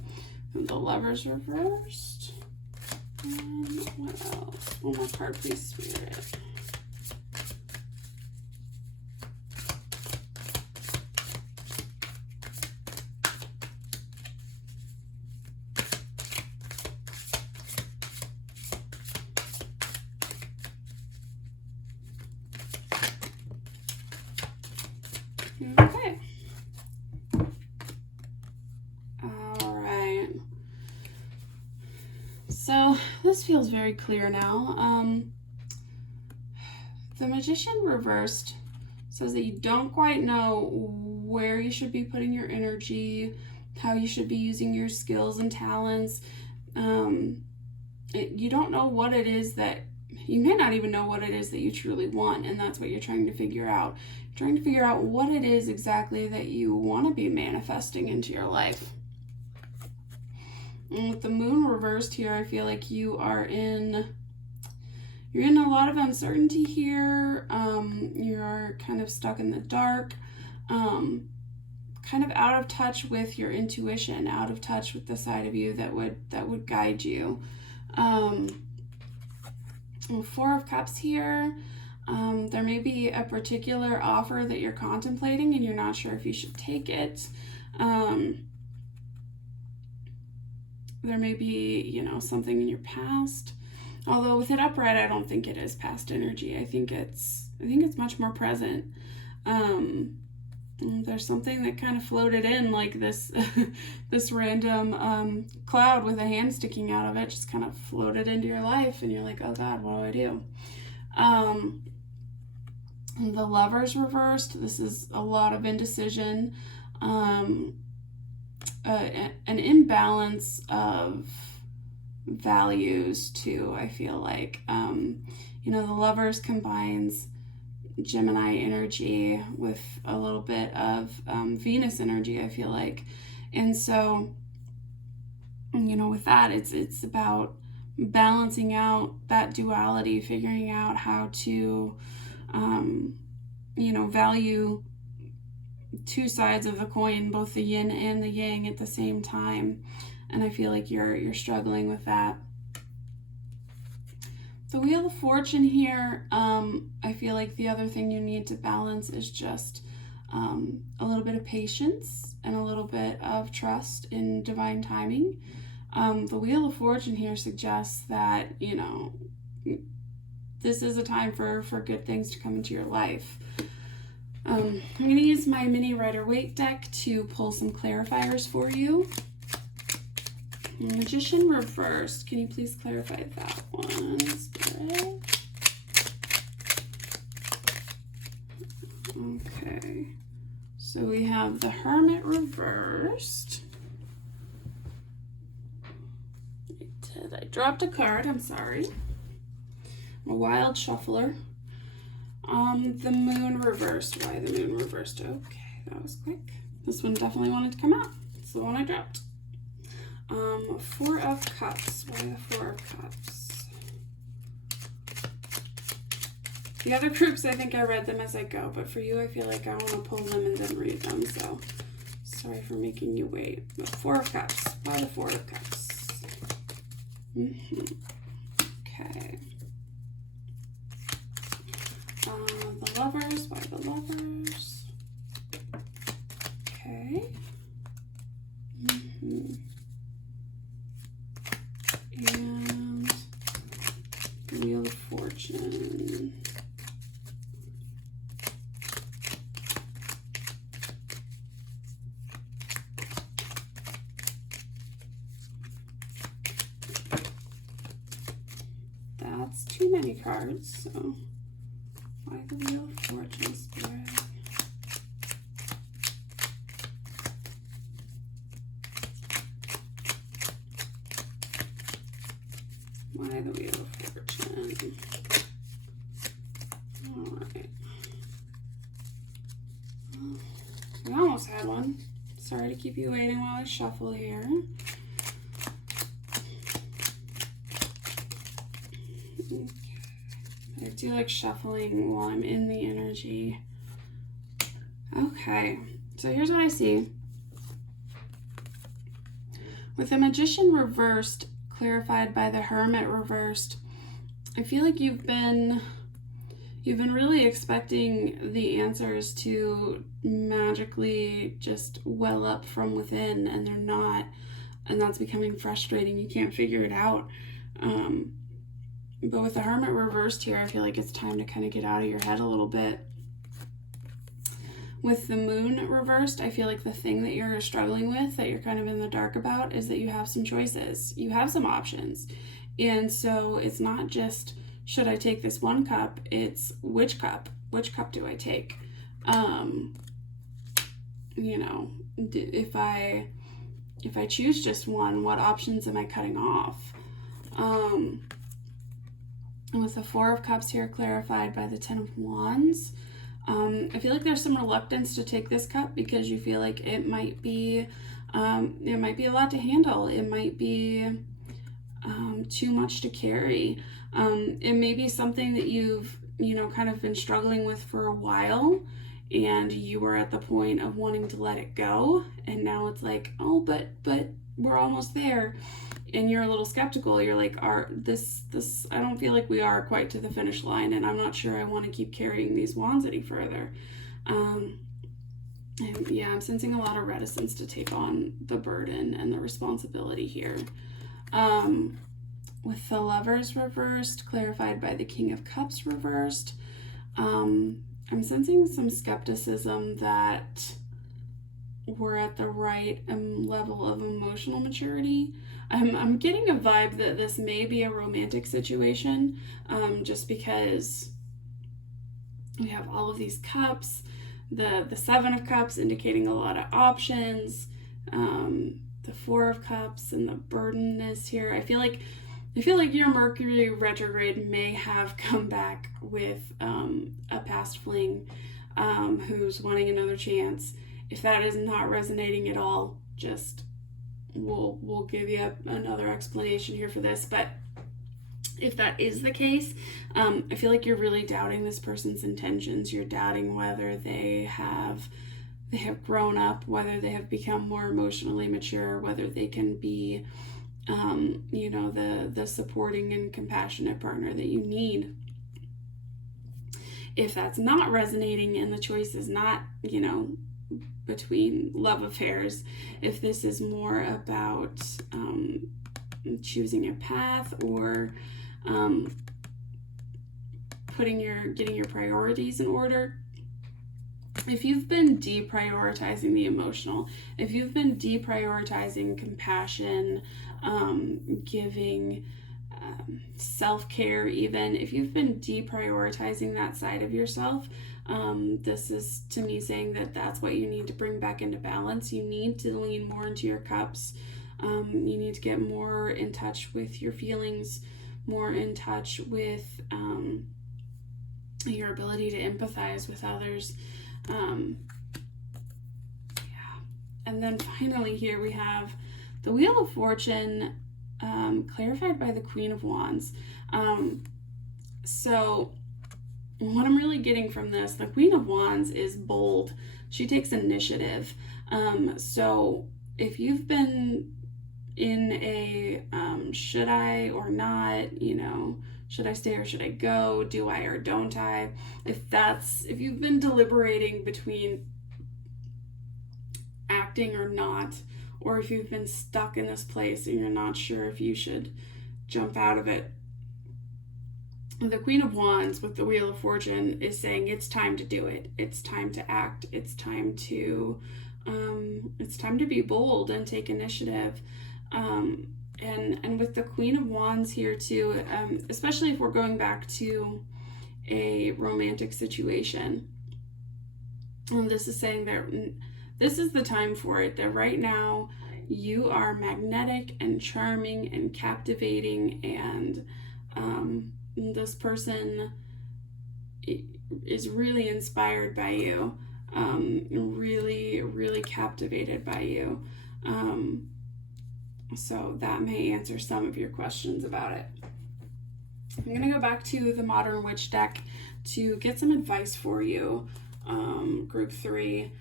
And the Lovers reversed. And what else? One more card, please, Spirit. Okay. So this feels very clear now. The Magician reversed says that you don't quite know where you should be putting your energy, how you should be using your skills and talents. You don't know what it is that, you may not even know what it is that you truly want, and that's what you're trying to figure out. You're trying to figure out what it is exactly that you want to be manifesting into your life. And with the Moon reversed here, I feel like you're in a lot of uncertainty here. You're kind of stuck in the dark, kind of out of touch with your intuition, out of touch with the side of you that would guide you. 4 of Cups here. There may be a particular offer that you're contemplating and you're not sure if you should take it. There may be, something in your past. Although with it upright, I don't think it is past energy. I think it's much more present. There's something that kind of floated in like this this random cloud with a hand sticking out of it, just kind of floated into your life, and you're like, oh God, what do I do? The Lovers reversed. This is a lot of indecision. an imbalance of values too. I feel like the Lovers combines Gemini energy with a little bit of Venus energy, I feel like. And so, with that, it's about balancing out that duality, figuring out how to value two sides of the coin, both the yin and the yang at the same time. And I feel like you're struggling with that. The Wheel of Fortune here, I feel like the other thing you need to balance is just a little bit of patience and a little bit of trust in divine timing. The Wheel of Fortune here suggests that, this is a time for good things to come into your life. I'm going to use my mini Rider-Waite deck to pull some clarifiers for you. Magician reversed. Can you please clarify that one, Spirit? Okay. So we have the Hermit reversed. I dropped a card. I'm sorry. I'm a wild shuffler. The Moon reversed. Why the Moon reversed? Okay, that was quick. This one definitely wanted to come out. It's the one I dropped. Four of Cups. Why the Four of Cups? The other groups, I think I read them as I go, but for you, I feel like I want to pull them and then read them, so sorry for making you wait. But Four of Cups. Why the Four of Cups? Okay. The Lovers. Why the Lovers? Okay. And Wheel of Fortune. That's too many cards, so why the Wheel of Fortune, Spirit? Why the Wheel of Fortune? Alright. We almost had one. Sorry to keep you waiting while I shuffle here. Okay. I do like shuffling while I'm in the energy. Okay, so here's what I see. With the Magician reversed, clarified by the Hermit reversed, I feel like you've been really expecting the answers to magically just well up from within, and they're not, and that's becoming frustrating. You can't figure it out. But with the Hermit reversed here, I feel like it's time to kind of get out of your head a little bit. With the Moon reversed, I feel like the thing that you're struggling with, that you're kind of in the dark about, is that you have some choices. You have some options. And so it's not just, should I take this one cup? It's which cup? Which cup do I take? If I choose just one, what options am I cutting off? With the Four of Cups here clarified by the Ten of Wands, I feel like there's some reluctance to take this cup because you feel like it might be a lot to handle. It might be too much to carry. It may be something that you've kind of been struggling with for a while, and you were at the point of wanting to let it go, and now it's like, oh, but we're almost there. And you're a little skeptical. You're like, I don't feel like we are quite to the finish line, and I'm not sure I want to keep carrying these wands any further. And yeah, I'm sensing a lot of reticence to take on the burden and the responsibility here. With the Lovers reversed, clarified by the King of Cups reversed, I'm sensing some skepticism that we're at the right level of emotional maturity. I'm getting a vibe that this may be a romantic situation, just because we have all of these cups, the Seven of Cups indicating a lot of options, the Four of Cups and the burdenness here. I feel like your Mercury retrograde may have come back with a past fling who's wanting another chance. If that is not resonating at all, just we'll give you another explanation here for this. But if that is the case, I feel like you're really doubting this person's intentions. You're doubting whether they have grown up, whether they have become more emotionally mature, whether they can be the supporting and compassionate partner that you need. If that's not resonating and the choice is not, between love affairs, if this is more about choosing a path or getting your priorities in order, if you've been deprioritizing the emotional, if you've been deprioritizing compassion, giving, self-care, even if you've been deprioritizing that side of yourself, this is to me saying that that's what you need to bring back into balance. You need to lean more into your cups. You need to get more in touch with your feelings, more in touch with your ability to empathize with others. And then finally here we have the Wheel of Fortune, clarified by the Queen of Wands. So what I'm really getting from this, the Queen of Wands is bold. She takes initiative. So if you've been in a should I or not, should I stay or should I go? Do I or don't I? If you've been deliberating between acting or not, or if you've been stuck in this place and you're not sure if you should jump out of it, the Queen of Wands with the Wheel of Fortune is saying it's time to do it. It's time to act. It's time to be bold and take initiative. And with the Queen of Wands here too, especially if we're going back to a romantic situation, this is saying that this is the time for it, that right now you are magnetic and charming and captivating, and this person is really inspired by you, really, really captivated by you. So that may answer some of your questions about it. I'm going to go back to the Modern Witch deck to get some advice for you, group 3.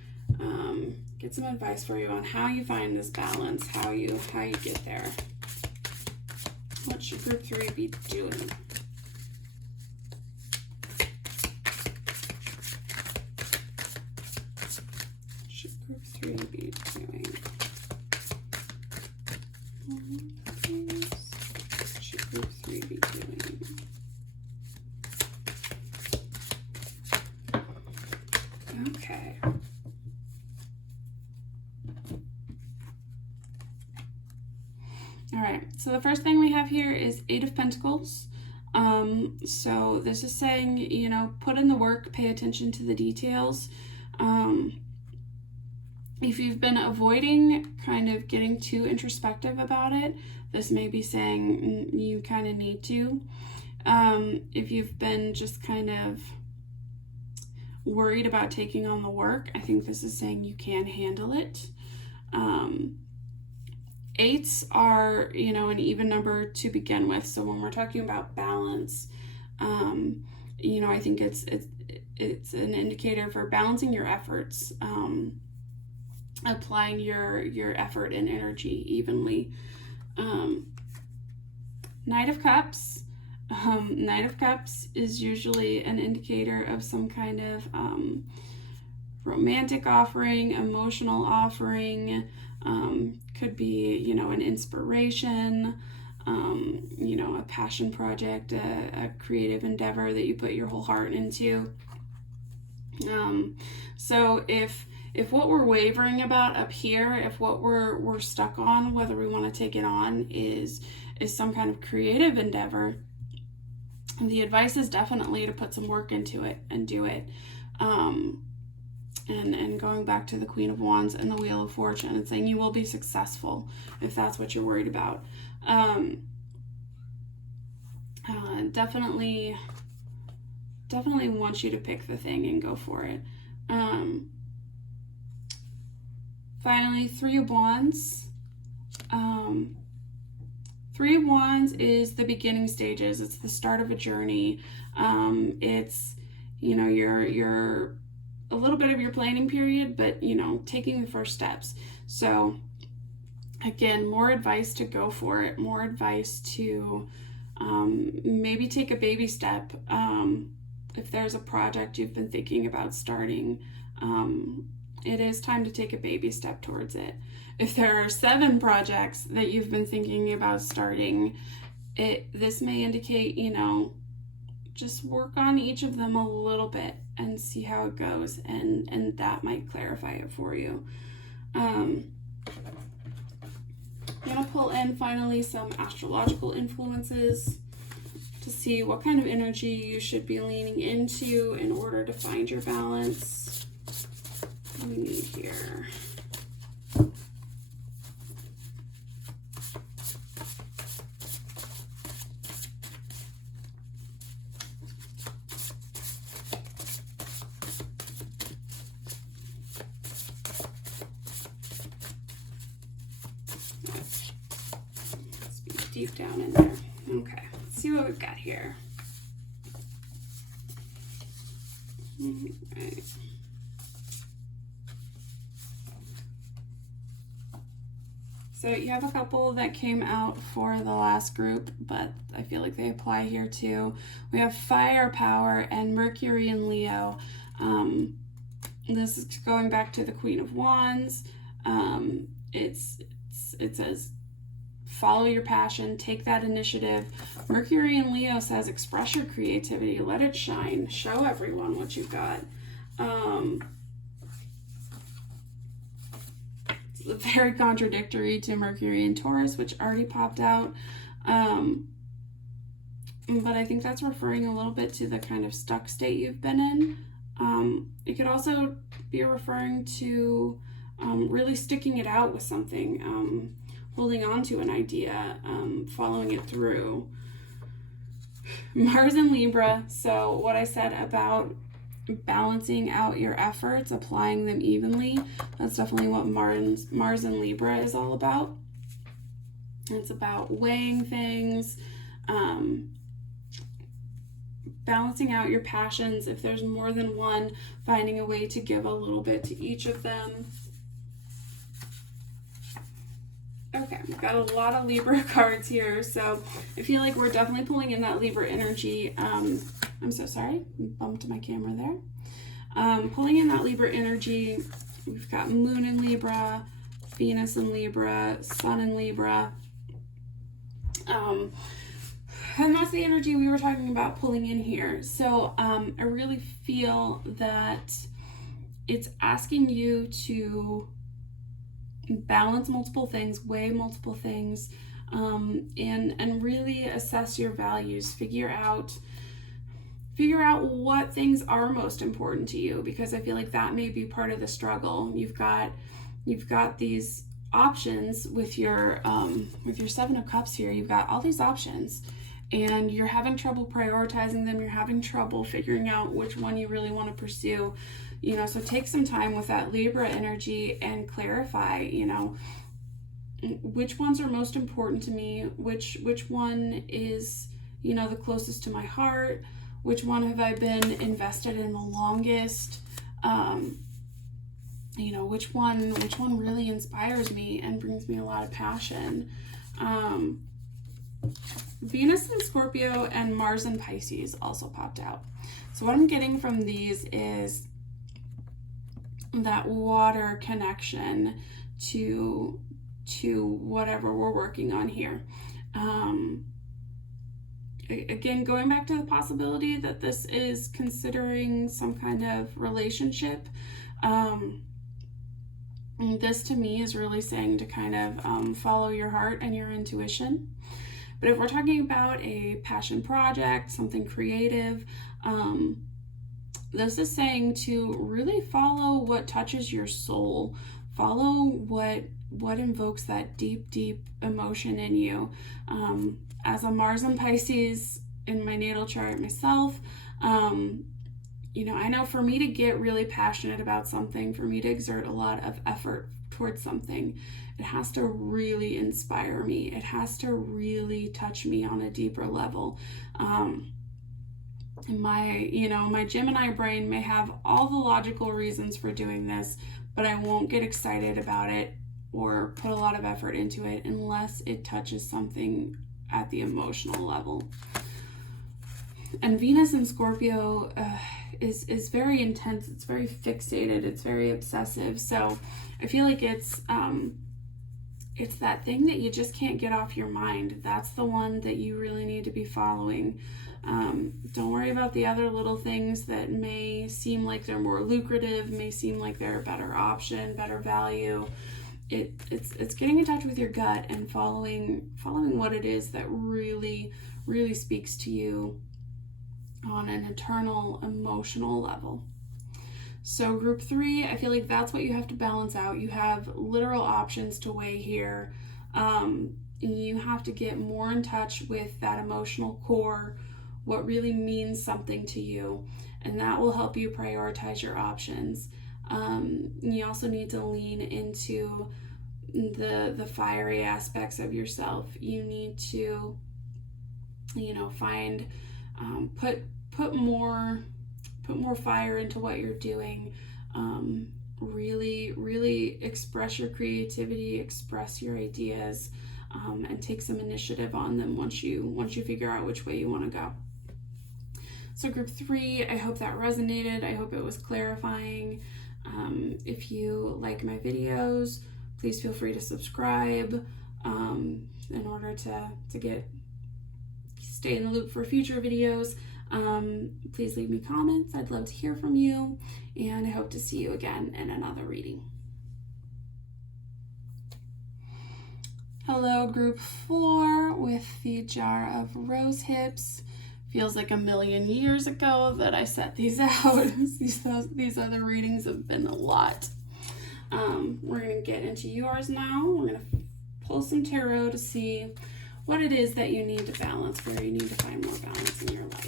Get some advice for you on how you find this balance, how you get there. What should group 3 be doing? Should group 3 be doing? Should group 3 be doing? Okay. All right, so the first thing we have here is 8 of Pentacles. So this is saying, put in the work, pay attention to the details. If you've been avoiding kind of getting too introspective about it, this may be saying you kind of need to. If you've been just kind of worried about taking on the work, I think this is saying you can handle it. 8s are, an even number to begin with. So when we're talking about balance, I think it's an indicator for balancing your efforts, applying your effort and energy evenly. Knight of Cups. Knight of Cups is usually an indicator of some kind of romantic offering, emotional offering. Could be, an inspiration, a passion project, a creative endeavor that you put your whole heart into. So if what we're wavering about up here, if what we're stuck on, whether we want to take it on is some kind of creative endeavor, the advice is definitely to put some work into it and do it. And going back to the Queen of Wands and the Wheel of Fortune, it's saying you will be successful if that's what you're worried about. Definitely want you to pick the thing and go for it. Finally, Three of Wands. Three of Wands is the beginning stages. It's the start of a journey. It's, you know, you're a little bit of your planning period, but, you know, taking the first steps. So again, more advice to go for it, more advice to maybe take a baby step. If there's a project you've been thinking about starting, it is time to take a baby step towards it. If there are 7 projects that you've been thinking about starting, this may indicate, you know, just work on each of them a little bit and see how it goes, and that might clarify it for you. I'm going to pull in finally some astrological influences to see what kind of energy you should be leaning into in order to find your balance. What do we need here? Let's be deep down in there. Okay, let's see what we've got here. All right. So you have a couple that came out for the last group, but I feel like they apply here too. We have firepower and Mercury and Leo. This is going back to the Queen of Wands. It says follow your passion, take that initiative. Mercury and Leo says express your creativity, let it shine, show everyone what you've got. It's very contradictory to Mercury and Taurus, which already popped out. But I think that's referring a little bit to the kind of stuck state you've been in. It could also be referring to really sticking it out with something, holding on to an idea, following it through. Mars and Libra, so what I said about balancing out your efforts, applying them evenly, that's definitely what Mars and Libra is all about. It's about weighing things, balancing out your passions. If there's more than one, finding a way to give a little bit to each of them. Okay, we've got a lot of Libra cards here, so I feel like we're definitely pulling in that Libra energy. I'm so sorry, bumped my camera there. Pulling in that Libra energy, we've got Moon in Libra, Venus in Libra, Sun in Libra. And that's the energy we were talking about pulling in here. So I really feel that it's asking you to balance multiple things, weigh multiple things, and really assess your values. Figure out what things are most important to you, because I feel like that may be part of the struggle. You've got these options with your Seven of Cups here. You've got all these options, and you're having trouble prioritizing them. You're having trouble figuring out which one you really want to pursue. You know, so take some time with that Libra energy and clarify, you know, which ones are most important to me, which one is, you know, the closest to my heart, which one have I been invested in the longest, you know, which one really inspires me and brings me a lot of passion. Venus in Scorpio and Mars in Pisces also popped out. So what I'm getting from these is that water connection to whatever we're working on here. Again, going back to the possibility that this is considering some kind of relationship. This to me is really saying to kind of follow your heart and your intuition. But if we're talking about a passion project, something creative, this is saying to really follow what touches your soul, follow what invokes that deep emotion in you. As a Mars and Pisces in my natal chart myself, I know for me to get really passionate about something, for me to exert a lot of effort towards something, it has to really inspire me. It has to really touch me on a deeper level. My Gemini brain may have all the logical reasons for doing this, but I won't get excited about it or put a lot of effort into it unless it touches something at the emotional level. And Venus in Scorpio is very intense. It's very fixated. It's very obsessive. So I feel like it's that thing that you just can't get off your mind. That's the one that you really need to be following. Don't worry about the other little things that may seem like they're more lucrative, may seem like they're a better option, better value. It's getting in touch with your gut and following what it is that really speaks to you on an internal emotional level. So group 3, I feel like that's what you have to balance out. You have literal options to weigh here. You have to get more in touch with that emotional core, what really means something to you, and that will help you prioritize your options. You also need to lean into the fiery aspects of yourself. You need to, find, put more fire into what you're doing. Really express your creativity, express your ideas, and take some initiative on them once you figure out which way you want to go. So group 3, I hope that resonated. I hope it was clarifying. If you like my videos, please feel free to subscribe in order to stay in the loop for future videos. Please leave me comments. I'd love to hear from you, and I hope to see you again in another reading. Hello, group 4 with the jar of rose hips. Feels like a million years ago that I set these out. These other readings have been a lot. We're going to get into yours now. We're going to pull some tarot to see what it is that you need to balance, where you need to find more balance in your life.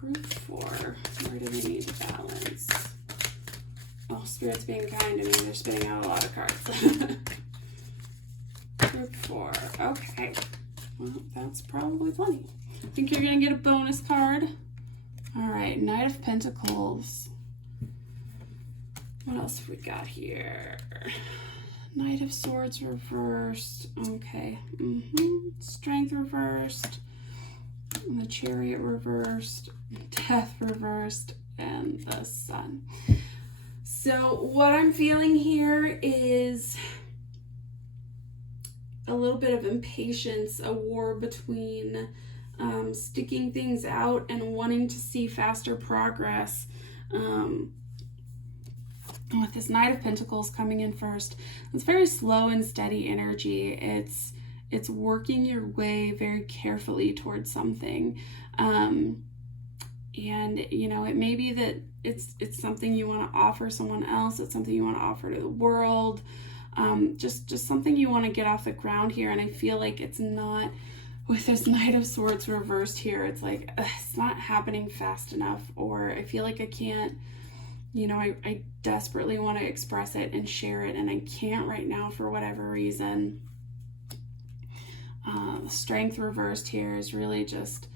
Group 4, where do we need to balance? Oh, Spirit's being kind to me. They're spinning out a lot of cards. Group 4, okay. Well, that's probably plenty. I think you're going to get a bonus card. All right, Knight of Pentacles. What else have we got here? Knight of Swords reversed. Okay. Strength reversed. The Chariot reversed. Death reversed. And the Sun. So what I'm feeling here is a little bit of impatience, a war between sticking things out and wanting to see faster progress. With this Knight of Pentacles coming in first, it's very slow and steady energy. It's working your way very carefully towards something. And it may be that it's something you want to offer someone else. It's something you want to offer to the world. Just something you want to get off the ground here. And I feel like it's not, with this Knight of Swords reversed here, it's like, it's not happening fast enough, or I feel like I can't, I desperately want to express it and share it, and I can't right now for whatever reason. The Strength reversed here is really just,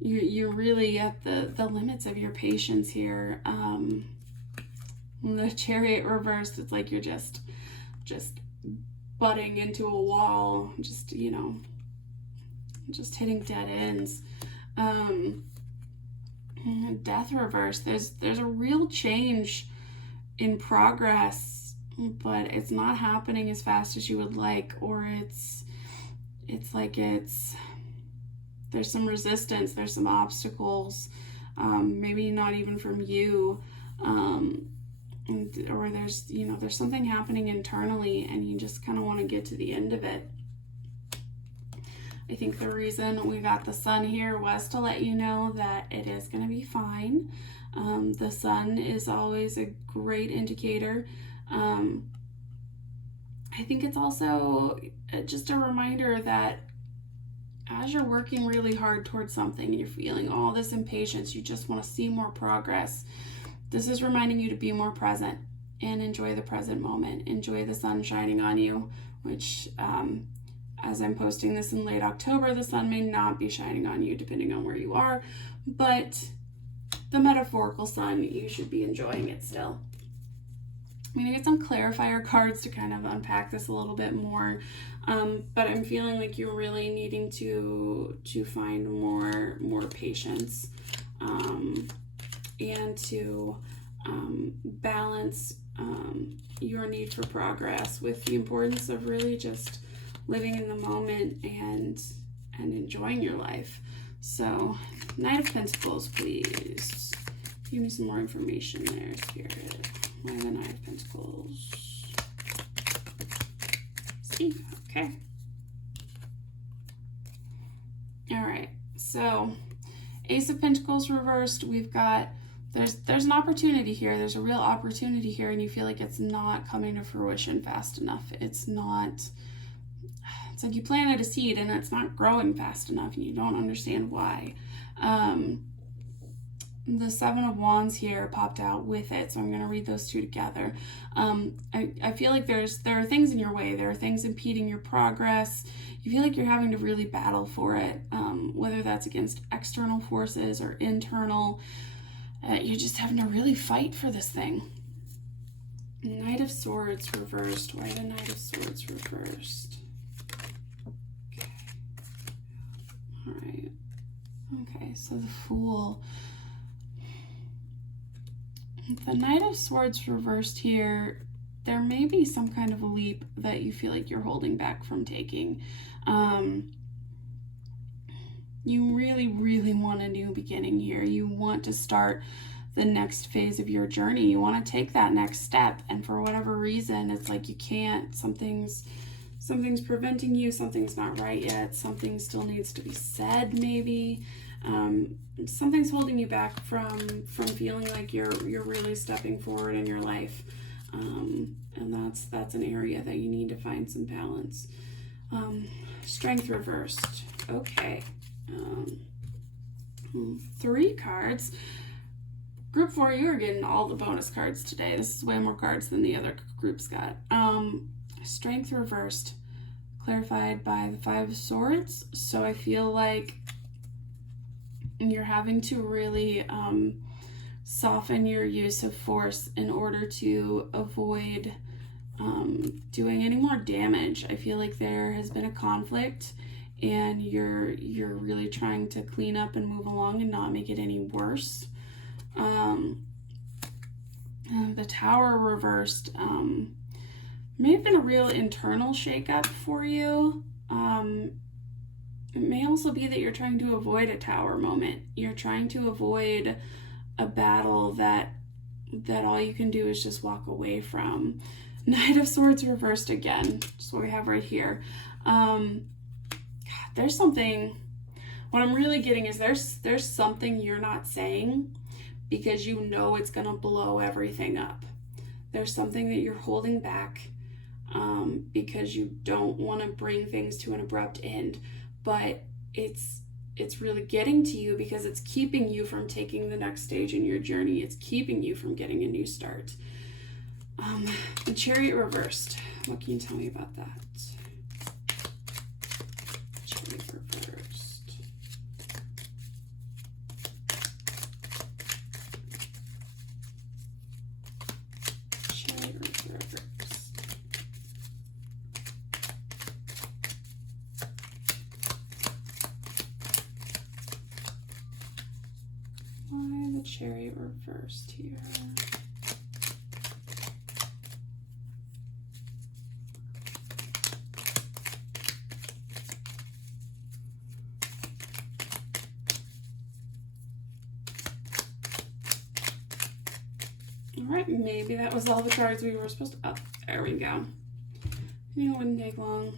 you're really at the limits of your patience here. The Chariot reversed, it's like you're just butting into a wall, just hitting dead ends. Death reversed, there's a real change in progress, but it's not happening as fast as you would like, or it's like there's some resistance, there's some obstacles, maybe not even from you, or there's something happening internally and you just kind of want to get to the end of it. I think the reason we got the sun here was to let you know that it is going to be fine. The sun is always a great indicator. I think it's also just a reminder that as you're working really hard towards something and you're feeling all this impatience, you just want to see more progress, this is reminding you to be more present and enjoy the present moment. Enjoy the sun shining on you, which as I'm posting this in late October, the sun may not be shining on you depending on where you are, but the metaphorical sun, you should be enjoying it still. I'm going to get some clarifier cards to kind of unpack this a little bit more, but I'm feeling like you're really needing to find more patience and to balance your need for progress with the importance of really just living in the moment and enjoying your life. So, Knight of Pentacles, please. Give me some more information there, Spirit. Why the Knight of Pentacles? See, okay. All right, so Ace of Pentacles reversed. We've got, there's an opportunity here. There's a real opportunity here, and you feel like it's not coming to fruition fast enough. It's like you planted a seed and it's not growing fast enough, and you don't understand why. The Seven of Wands here popped out with it, so I'm going to read those two together. I feel like there are things in your way. There are things impeding your progress. You feel like you're having to really battle for it, whether that's against external forces or internal. You're just having to really fight for this thing. Knight of Swords reversed. Why the Knight of Swords reversed? Okay. All right. Okay, so the Fool. The Knight of Swords reversed here, there may be some kind of a leap that you feel like you're holding back from taking. You really, really want a new beginning here. You want to start the next phase of your journey. You want to take that next step, and for whatever reason, it's like you can't. Something's preventing you. Something's not right yet. Something still needs to be said, maybe. Something's holding you back from feeling like you're really stepping forward in your life, and that's an area that you need to find some balance. Strength reversed. Okay. 3 cards. Group 4, you are getting all the bonus cards today. This is way more cards than the other groups got. Strength reversed, clarified by the 5 of Swords. So I feel like you're having to really soften your use of force in order to avoid doing any more damage. I feel like there has been a conflict, and you're really trying to clean up and move along and not make it any worse. The Tower reversed may have been a real internal shakeup for you. It may also be that you're trying to avoid a tower moment. You're trying to avoid a battle that all you can do is just walk away from. Knight of Swords reversed again. Just what we have right here. There's something, what I'm really getting is there's something you're not saying because you know it's going to blow everything up. There's something that you're holding back because you don't want to bring things to an abrupt end, but it's really getting to you because it's keeping you from taking the next stage in your journey. It's keeping you from getting a new start. The Chariot reversed. What can you tell me about that? Chariot reversed. Chariot reversed. Why the Chariot reversed here? Alright, maybe that was all the cards we were supposed to... Oh, there we go. It wouldn't take long.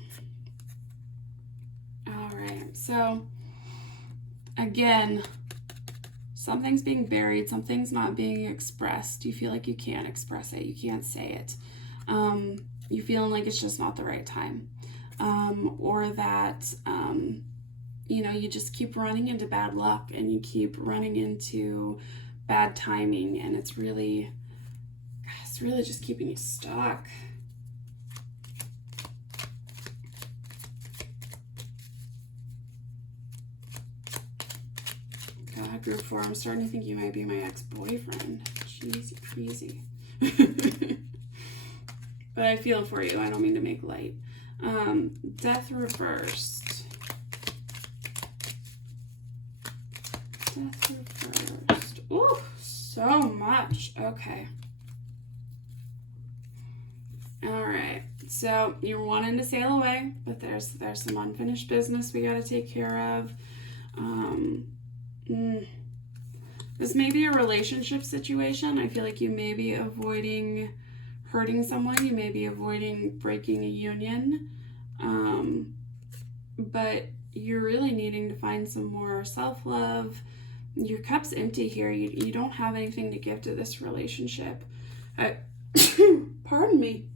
Alright. So again, something's being buried, something's not being expressed. You feel like you can't express it, you can't say it. You feeling like it's just not the right time. Or that, you just keep running into bad luck and you keep running into bad timing, and it's really just keeping you stuck. God, group 4, I'm starting to think you might be my ex-boyfriend. Jeez, you're crazy. But I feel for you. I don't mean to make light. Death reversed. Death reversed. Ooh, so much. Okay. All right. So you're wanting to sail away, but there's some unfinished business we got to take care of. This may be a relationship situation. I feel like you may be avoiding hurting someone. You may be avoiding breaking a union. But you're really needing to find some more self-love. Your cup's empty here. You don't have anything to give to this relationship. Pardon me.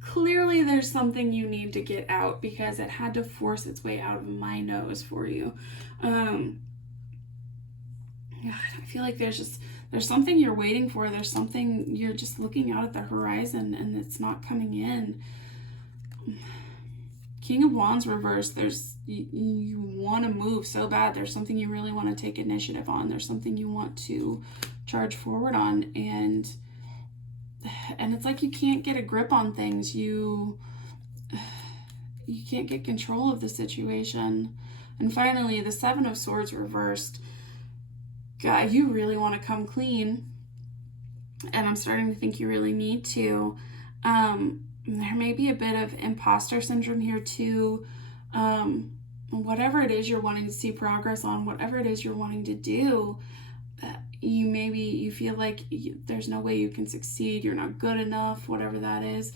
Clearly there's something you need to get out because it had to force its way out of my nose for you. God, I feel like there's something you're waiting for. There's something you're just looking out at the horizon and it's not coming in. King of Wands reversed. You want to move so bad. There's something you really want to take initiative on. There's something you want to charge forward on, and it's like you can't get a grip on things. You can't get control of the situation. And finally, the Seven of Swords reversed. God, you really want to come clean, and I'm starting to think you really need to. There may be a bit of imposter syndrome here too. Whatever it is you're wanting to see progress on, whatever it is you're wanting to do, you feel like there's no way you can succeed, you're not good enough, whatever that is.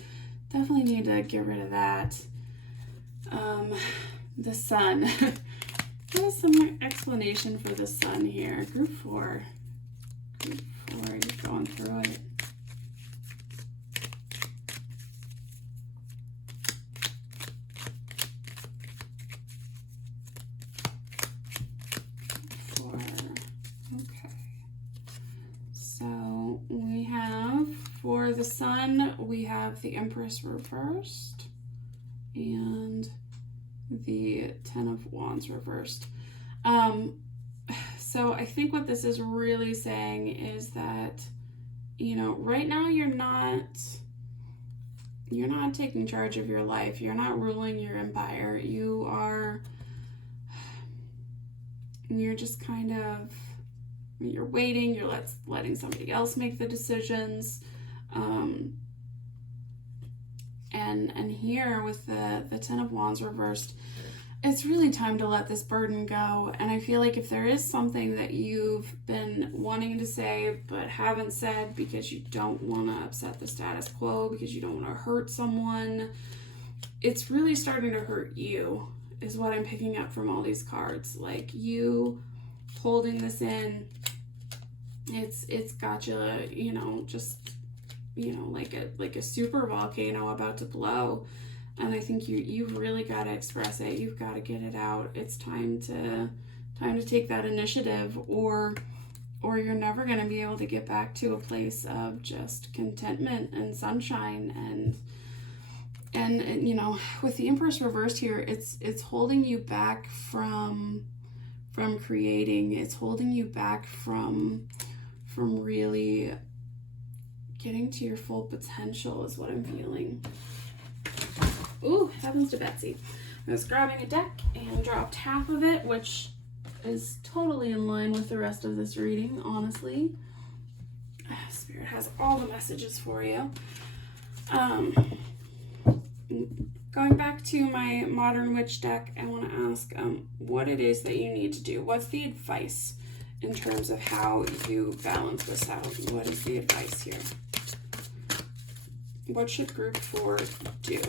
Definitely need to get rid of that. The Sun. What is some explanation for the Sun here? Group 4. Group 4, you're going through it. For the Sun, we have the Empress reversed and the Ten of Wands reversed. So I think what this is really saying is that, right now you're not taking charge of your life. You're not ruling your empire. You're just kind of, you're waiting. You're letting somebody else make the decisions. And here with the Ten of Wands reversed, it's really time to let this burden go. And I feel like if there is something that you've been wanting to say but haven't said because you don't want to upset the status quo, because you don't want to hurt someone, it's really starting to hurt you, is what I'm picking up from all these cards. Like, you holding this in, it's got you, just, like a super volcano about to blow. And I think you've really got to express it. You've got to get it out. It's time to take that initiative, or you're never going to be able to get back to a place of just contentment and sunshine. And with the Empress reversed here, it's holding you back from creating. It's holding you back from really getting to your full potential, is what I'm feeling. Ooh, heavens to Betsy. I was grabbing a deck and dropped half of it, which is totally in line with the rest of this reading, honestly. Spirit has all the messages for you. Going back to my Modern Witch deck, I want to ask what it is that you need to do. What's the advice in terms of how you balance this out? What is the advice here? What should group 4 do?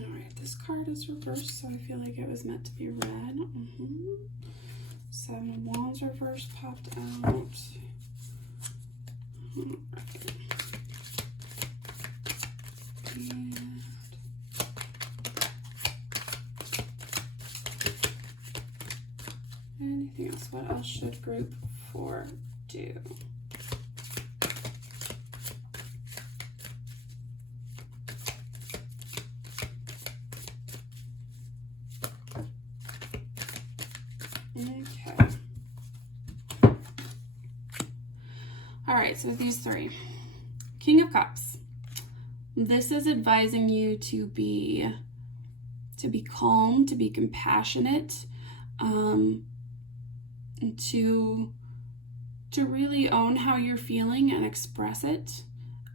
All right, the this card is reversed, so I feel like it was meant to be red. Seven of Wands reversed popped out. All right. And anything else? What else should group 4 do? Okay. All right, so these three. King of Cups. This is advising you to be calm, to be compassionate, to really own how you're feeling and express it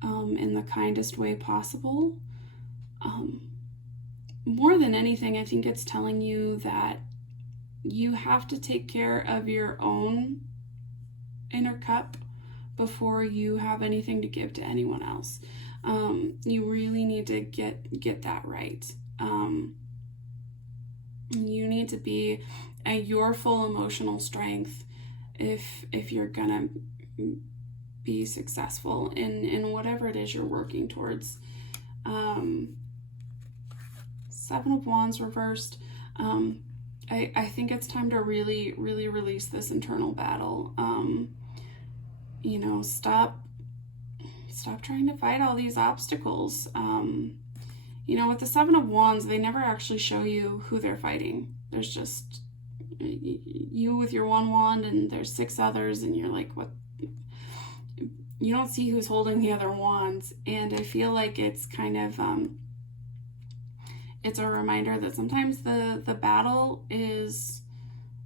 in the kindest way possible. More than anything, I think it's telling you that you have to take care of your own inner cup before you have anything to give to anyone else. You really need to get that right. You need to be at your full emotional strength if you're gonna be successful in whatever it is you're working towards. Seven of Wands reversed. I think it's time to really release this internal battle. You know, stop trying to fight all these obstacles. You know, with the Seven of Wands, they never actually show you who they're fighting. There's just you with your one wand, and there's 6 others, and you're like, what? You don't see who's holding the other wands. And I feel like it's kind of it's a reminder that sometimes the battle is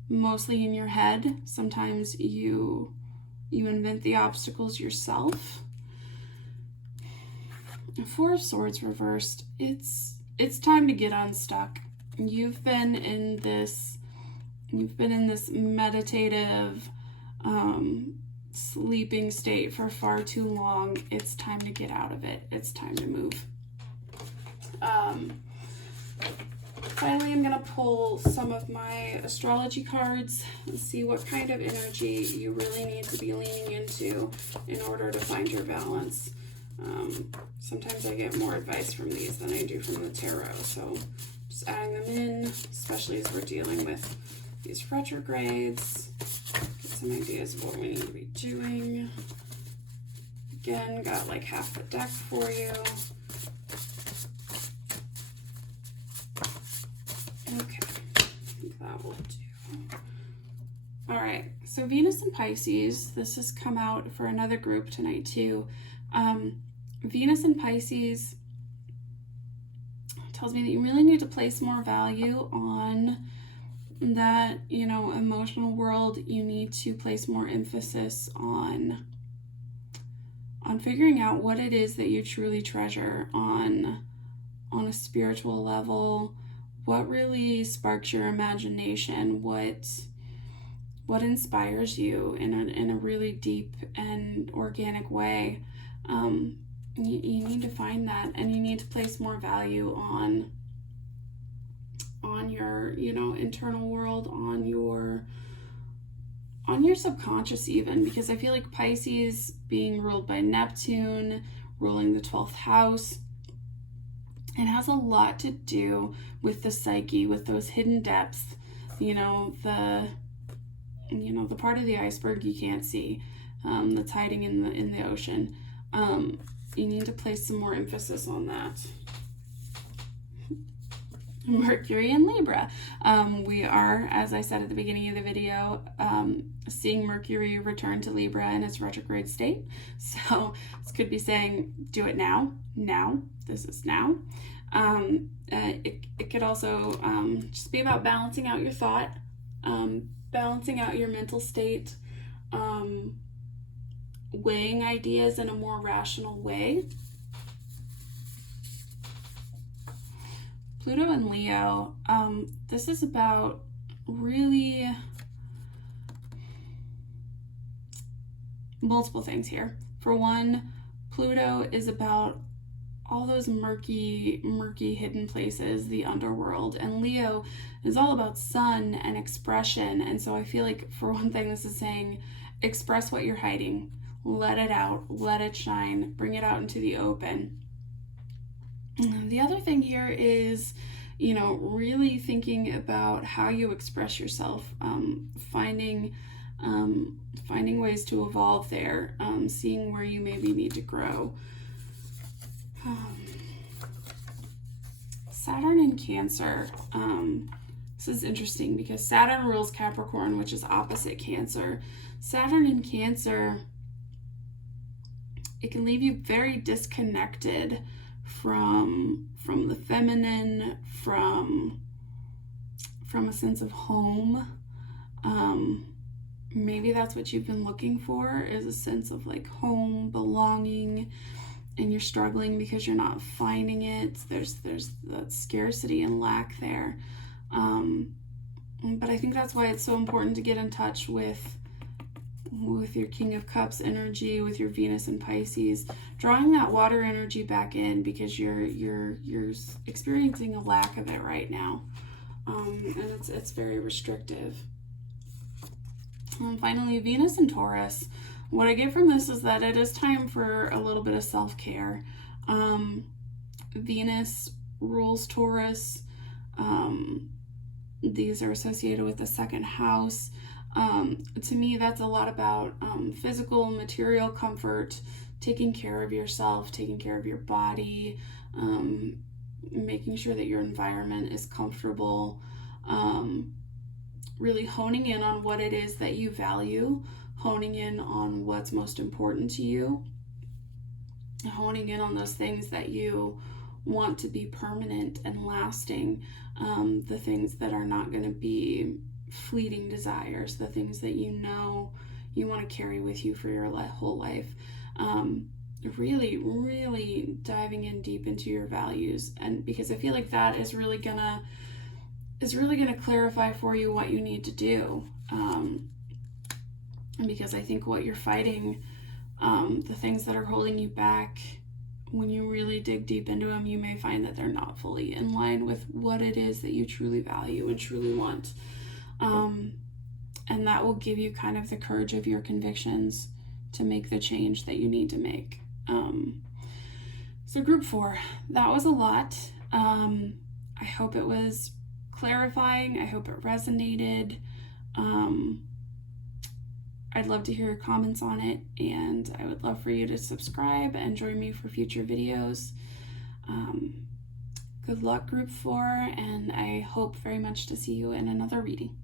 mostly in your head. Sometimes you invent the obstacles yourself. Four of Swords reversed. It's time to get unstuck. You've been in this meditative sleeping state for far too long. It's time to get out of it. It's time to move. Finally, I'm going to pull some of my astrology cards and see what kind of energy you really need to be leaning into in order to find your balance. Sometimes I get more advice from these than I do from the tarot, so just adding them in, especially as we're dealing with these retrogrades. Get some ideas of what we need to be doing. Again, got like half the deck for you. Okay, I think that will do. All right, so Venus and Pisces, this has come out for another group tonight too. Venus and Pisces tells me that you really need to place more value on that, you know, emotional world. You need to place more emphasis on figuring out what it is that you truly treasure on a spiritual level. What really sparks your imagination? What inspires you in a really deep and organic way? You need to find that, and you need to place more value on your, you know, internal world, on your subconscious even, because I feel like Pisces being ruled by Neptune, ruling the 12th house, it has a lot to do with the psyche, with those hidden depths, you know, the part of the iceberg you can't see, that's hiding in the ocean. You need to place some more emphasis on that. Mercury and Libra. We are, as I said at the beginning of the video, seeing Mercury return to Libra in its retrograde state. So this could be saying, do it now. Now. This is now. It could also just be about balancing out your thought, balancing out your mental state, weighing ideas in a more rational way. Pluto and Leo, this is about really multiple things here. For one, Pluto is about all those murky hidden places, the underworld. And Leo is all about sun and expression. And so I feel like, for one thing, this is saying express what you're hiding. Let it out, let it shine, bring it out into the open. The other thing here is, really thinking about how you express yourself, finding ways to evolve there, seeing where you maybe need to grow. Saturn in Cancer. This is interesting because Saturn rules Capricorn, which is opposite Cancer. Saturn in Cancer, it can leave you very disconnected from the feminine, from a sense of home. Maybe that's what you've been looking for, is a sense of like home, belonging, and you're struggling because you're not finding it. There's that scarcity and lack there. But I think that's why it's so important to get in touch with your King of Cups energy, with your Venus and Pisces, drawing that water energy back in, because you're experiencing a lack of it right now, and it's very restrictive. And finally, Venus and Taurus. What I get from this is that it is time for a little bit of self-care. Venus rules Taurus. These are associated with the second house. To me, that's a lot about physical, material comfort, taking care of yourself, taking care of your body, making sure that your environment is comfortable, really honing in on what it is that you value, honing in on what's most important to you, honing in on those things that you want to be permanent and lasting, the things that are not going to be fleeting desires, the things that you want to carry with you for your whole life. Really diving in deep into your values, and because I feel like that is really gonna clarify for you what you need to do. And because I think what you're fighting, the things that are holding you back, when you really dig deep into them, you may find that they're not fully in line with what it is that you truly value and truly want. And that will give you kind of the courage of your convictions to make the change that you need to make. So group 4, that was a lot. I hope it was clarifying. I hope it resonated. I'd love to hear your comments on it, and I would love for you to subscribe and join me for future videos. Good luck, group 4, and I hope very much to see you in another reading.